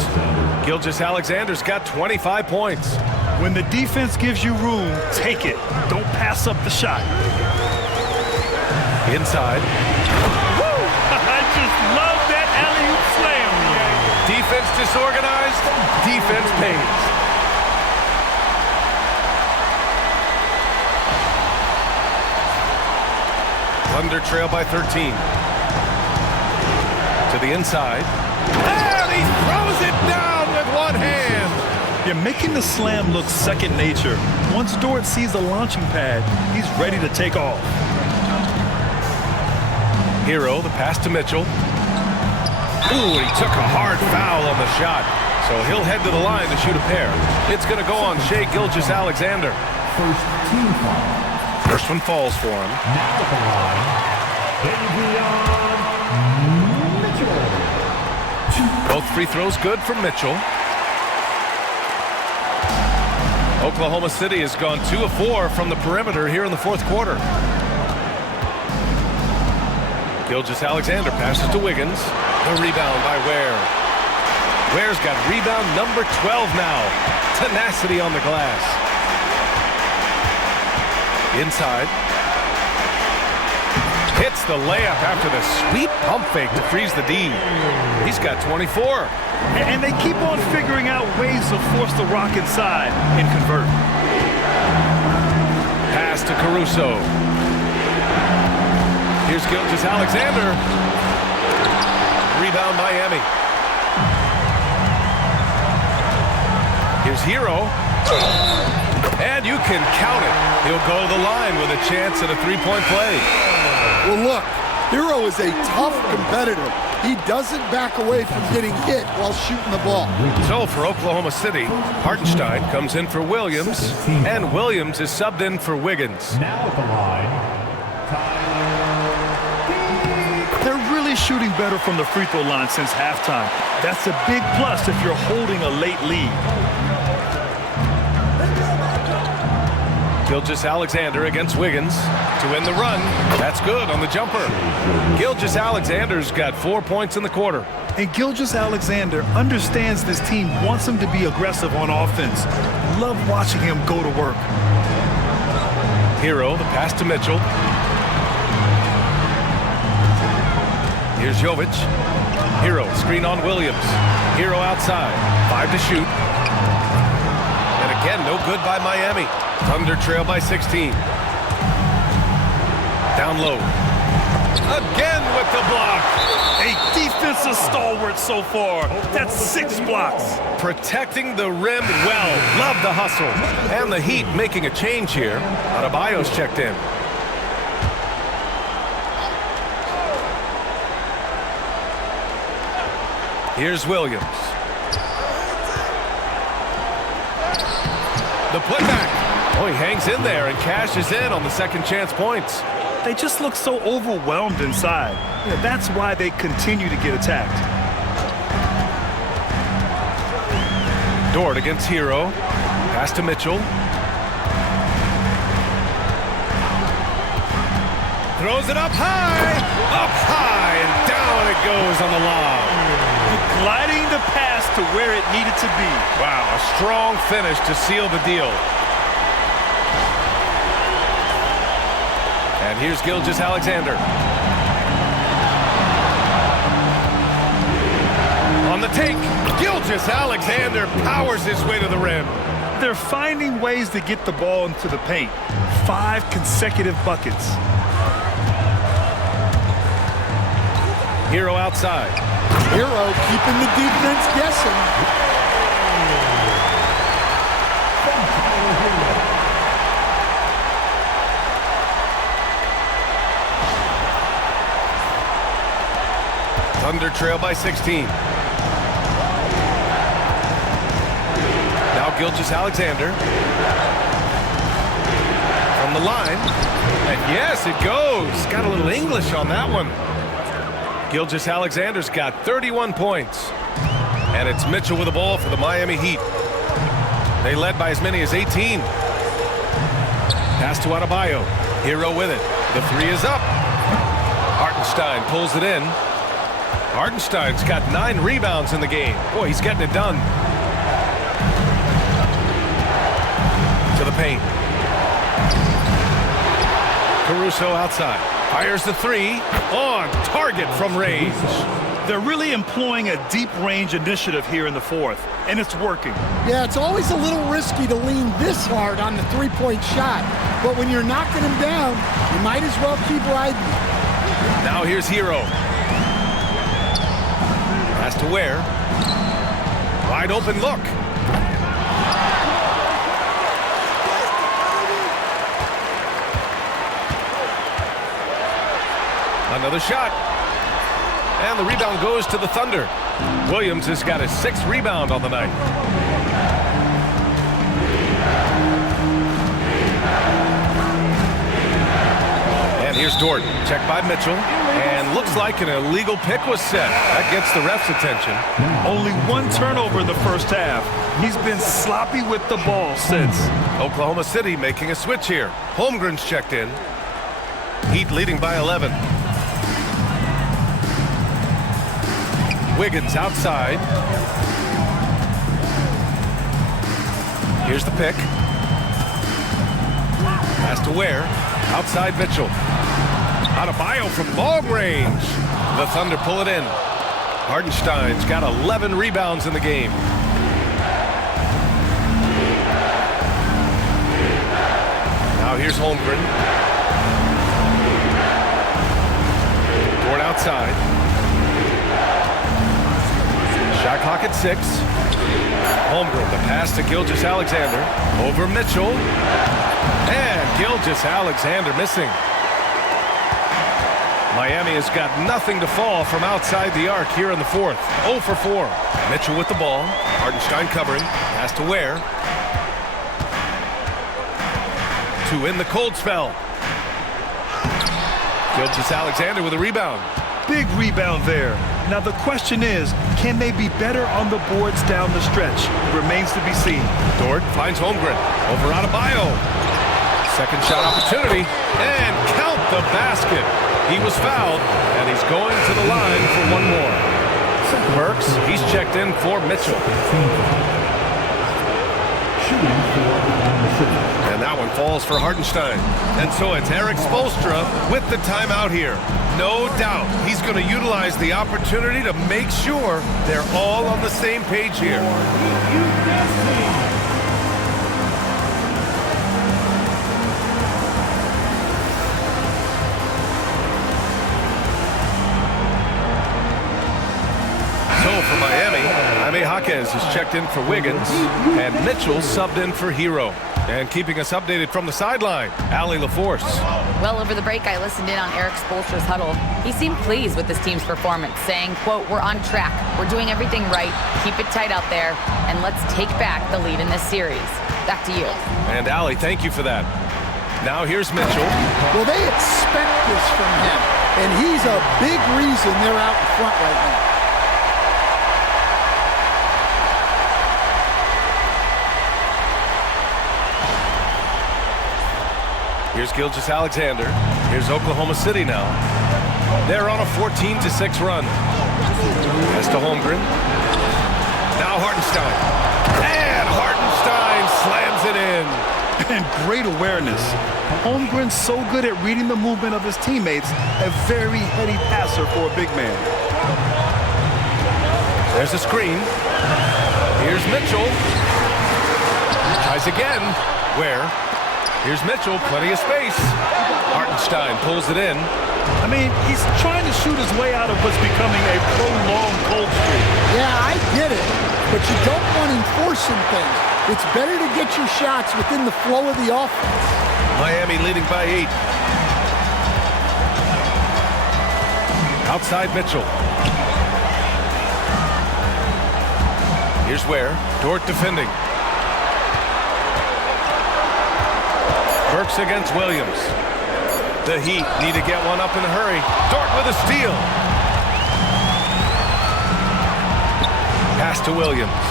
Gilgeous-Alexander's got 25 points. When the defense gives you room, take it. Don't pass up the shot. Inside. Woo! I just love that alley-oop slam. Defense disorganized. Defense pays. Thunder trail by 13. To the inside. And he throws it down with one hand. You're making the slam look second nature. Once Dort sees the launching pad, he's ready to take off. Hero, the pass to Mitchell. Ooh, he took a hard foul on the shot. So he'll head to the line to shoot a pair. It's going to go on Shai Gilgeous-Alexander. First team foul. First one falls for him. Now at the line, Mitchell. Both free throws good for Mitchell. Oklahoma City has gone 2 of 4 from the perimeter here in the fourth quarter. Gilgeous-Alexander passes to Wiggins. The rebound by Ware. Ware's got rebound number 12 now. Tenacity on the glass. Inside. Hits the layup after the sweet pump fake to freeze the D. He's got 24. And they keep on figuring out ways to force the rock inside and convert. Pass to Caruso. Here's Gilgeous-Alexander. Rebound Miami. Here's Hero. And you can count it. He'll go to the line with a chance at a three-point play. Well, look, Hero is a tough competitor. He doesn't back away from getting hit while shooting the ball. So for Oklahoma City, Hartenstein comes in for Williams, and Williams is subbed in for Wiggins. Now at the line, They're really shooting better from the free throw line since halftime. That's a big plus if you're holding a late lead. Gilgeous-Alexander against Wiggins to win the run. That's good on the jumper. Gilgeous-Alexander's got 4 points in the quarter. And Gilgeous-Alexander understands this team wants him to be aggressive on offense. Love watching him go to work. Hero, the pass to Mitchell. Here's Jovic. Hero, screen on Williams. Hero outside. 5 to shoot. And again, no good by Miami. Thunder trail by 16. Down low. Again with the block. A defensive stalwart so far. That's 6 blocks. Protecting the rim well. Love the hustle. And the Heat making a change here. Adebayo's checked in. Here's Williams. The putback. Oh, he hangs in there and cashes in on the second chance points. They just look so overwhelmed inside. That's why they continue to get attacked. Dort against Hero. Pass to Mitchell. Throws it up high, and down it goes on the lob. Gliding the pass to where it needed to be. Wow, a strong finish to seal the deal. And here's Gilgeous-Alexander. On the take, Gilgeous-Alexander powers his way to the rim. They're finding ways to get the ball into the paint. 5 consecutive buckets. Hero outside. Hero keeping the defense guessing. Thunder trail by 16. Now Gilgeous-Alexander. From the line. And yes, it goes. Got a little English on that one. Gilgeous-Alexander's got 31 points. And it's Mitchell with the ball for the Miami Heat. They led by as many as 18. Pass to Adebayo. Hero with it. The 3 is up. Hartenstein pulls it in. Hartenstein's got 9 rebounds in the game. Boy, he's getting it done. To the paint. Caruso outside. Fires the three. On target from range. They're really employing a deep range initiative here in the fourth, and it's working. Yeah, it's always a little risky to lean this hard on the three-point shot, but when you're knocking him down, you might as well keep riding. Now here's Hero. Has to Ware. Wide open look. Another shot. And the rebound goes to the Thunder. Williams has got his 6th rebound on the night. And here's Dort. Checked by Mitchell. And looks like an illegal pick was set. That gets the ref's attention. Only 1 turnover in the first half. He's been sloppy with the ball since. Oklahoma City making a switch here. Holmgren's checked in. Heat leading by 11. Wiggins outside. Here's the pick. Pass to Ware. Outside Mitchell. Adebayo from long range. The Thunder pull it in. Hartenstein's got 11 rebounds in the game. Now here's Holmgren. Dort outside. Shot clock at 6. Holmgren, the pass to Gilgeous-Alexander. Over Mitchell. And Gilgeous-Alexander missing. Miami has got nothing to fall from outside the arc here in the fourth. 0 for 4. Mitchell with the ball. Hartenstein covering. Pass to Ware. 2 in the cold spell. Gilgeous-Alexander with a rebound. Big rebound there. Now the question is, can they be better on the boards down the stretch? Remains to be seen. Dort finds Holmgren. Over Adebayo. Second shot opportunity. And count the basket. He was fouled, and he's going to the line for 1 more. Burks, he's checked in for Mitchell. And that one falls for Hartenstein. And so it's Eric Spoelstra with the timeout here. No doubt he's going to utilize the opportunity to make sure they're all on the same page here. So for Miami, Jaime Jaquez is checked in for Wiggins, and Mitchell subbed in for Hero. And keeping us updated from the sideline, Allie LaForce. Well, over the break, I listened in on Eric Spoelstra's huddle. He seemed pleased with his team's performance, saying, quote, "We're on track. We're doing everything right. Keep it tight out there, and let's take back the lead in this series." Back to you. And Allie, thank you for that. Now here's Mitchell. Well, they expect this from him, and he's a big reason they're out in front right now. Here's Gilgeous-Alexander. Here's Oklahoma City now. They're on a 14-6 run. Pass to Holmgren. Now Hartenstein. And Hartenstein slams it in. And great awareness. Holmgren's so good at reading the movement of his teammates. A very heady passer for a big man. There's a screen. Here's Mitchell. Tries again. Where? Here's Mitchell, plenty of space. Hartenstein pulls it in. I mean, he's trying to shoot his way out of what's becoming a prolonged cold streak. Yeah, I get it, but you don't want him forcing things. It's better to get your shots within the flow of the offense. Miami leading by 8. Outside Mitchell. Here's Ware. Dort defending. Burks against Williams. The Heat need to get one up in a hurry. Dort with a steal. Pass to Williams.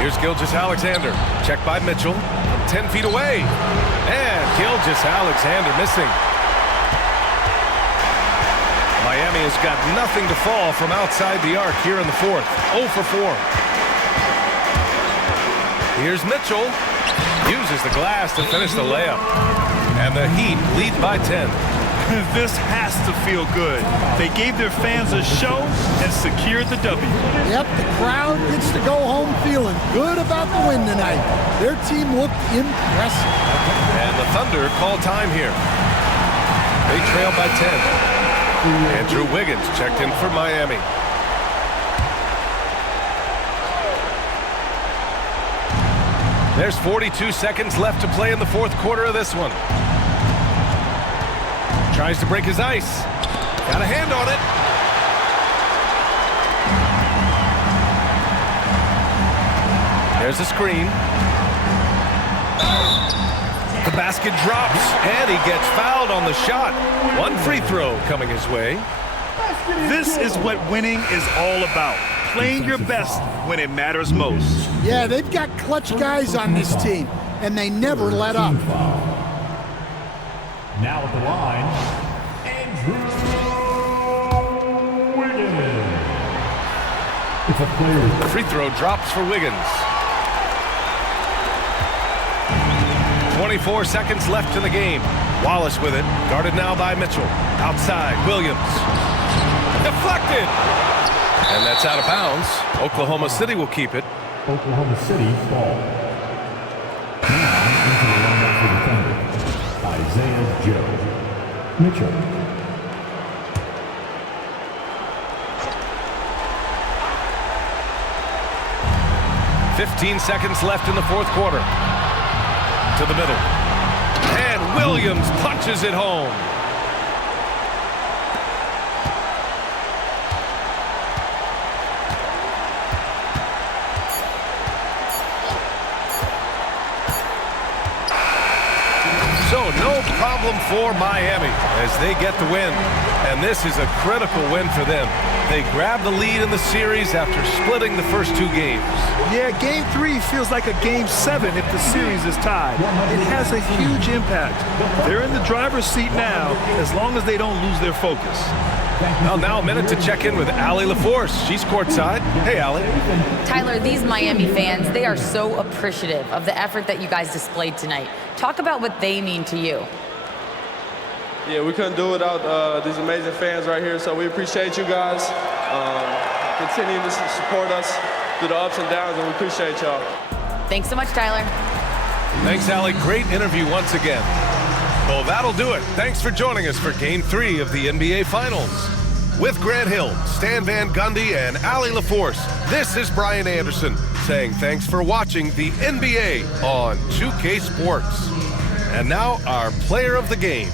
Here's Gilgeous-Alexander. Checked by Mitchell from 10 feet away. And Gilgeous-Alexander missing. Miami has got nothing to fall from outside the arc here in the fourth. 0 for 4. Here's Mitchell. Uses the glass to finish the layup. And the Heat lead by 10. This has to feel good. They gave their fans a show and secured the W. Yep, the crowd gets to go home feeling good about the win tonight. Their team looked impressive. And the Thunder call time here. They trail by 10. Andrew Wiggins checked in for Miami. There's 42 seconds left to play in the fourth quarter of this one. Tries to break his ice. Got a hand on it. There's a screen. The basket drops, and he gets fouled on the shot. One free throw coming his way. This is what winning is all about. Playing your best when it matters most. Yeah, they've got clutch guys on this team, and they never let up. Now at the line, Andrew Wiggins. It's a player. The free throw drops for Wiggins. 24 seconds left in the game. Wallace with it, guarded now by Mitchell. Outside, Williams. Deflected! And that's out of bounds. Oklahoma City will keep it. Oklahoma City ball. Now into the lineup for the Thunder. Isaiah Joe Mitchell. "15 seconds left in the fourth quarter. To the middle. And Williams punches it home. So no problem for Miami as they get the win. And this is a critical win for them. They grab the lead in the series after splitting the first two games. Yeah, Game 3 feels like a Game 7 if the series is tied. It has a huge impact. They're in the driver's seat now as long as they don't lose their focus. Well, now a minute to check in with Allie LaForce. She's courtside. Hey, Allie. Tyler, these Miami fans, they are so appreciative of the effort that you guys displayed tonight. Talk about what they mean to you. Yeah, we couldn't do it without these amazing fans right here, so we appreciate you guys. Continue to support us through the ups and downs, and we appreciate y'all. Thanks so much, Tyler. Thanks, Allie. Great interview once again. Well, that'll do it. Thanks for joining us for Game 3 of the NBA Finals. With Grant Hill, Stan Van Gundy, and Allie LaForce, this is Brian Anderson saying thanks for watching the NBA on 2K Sports. And now our player of the game.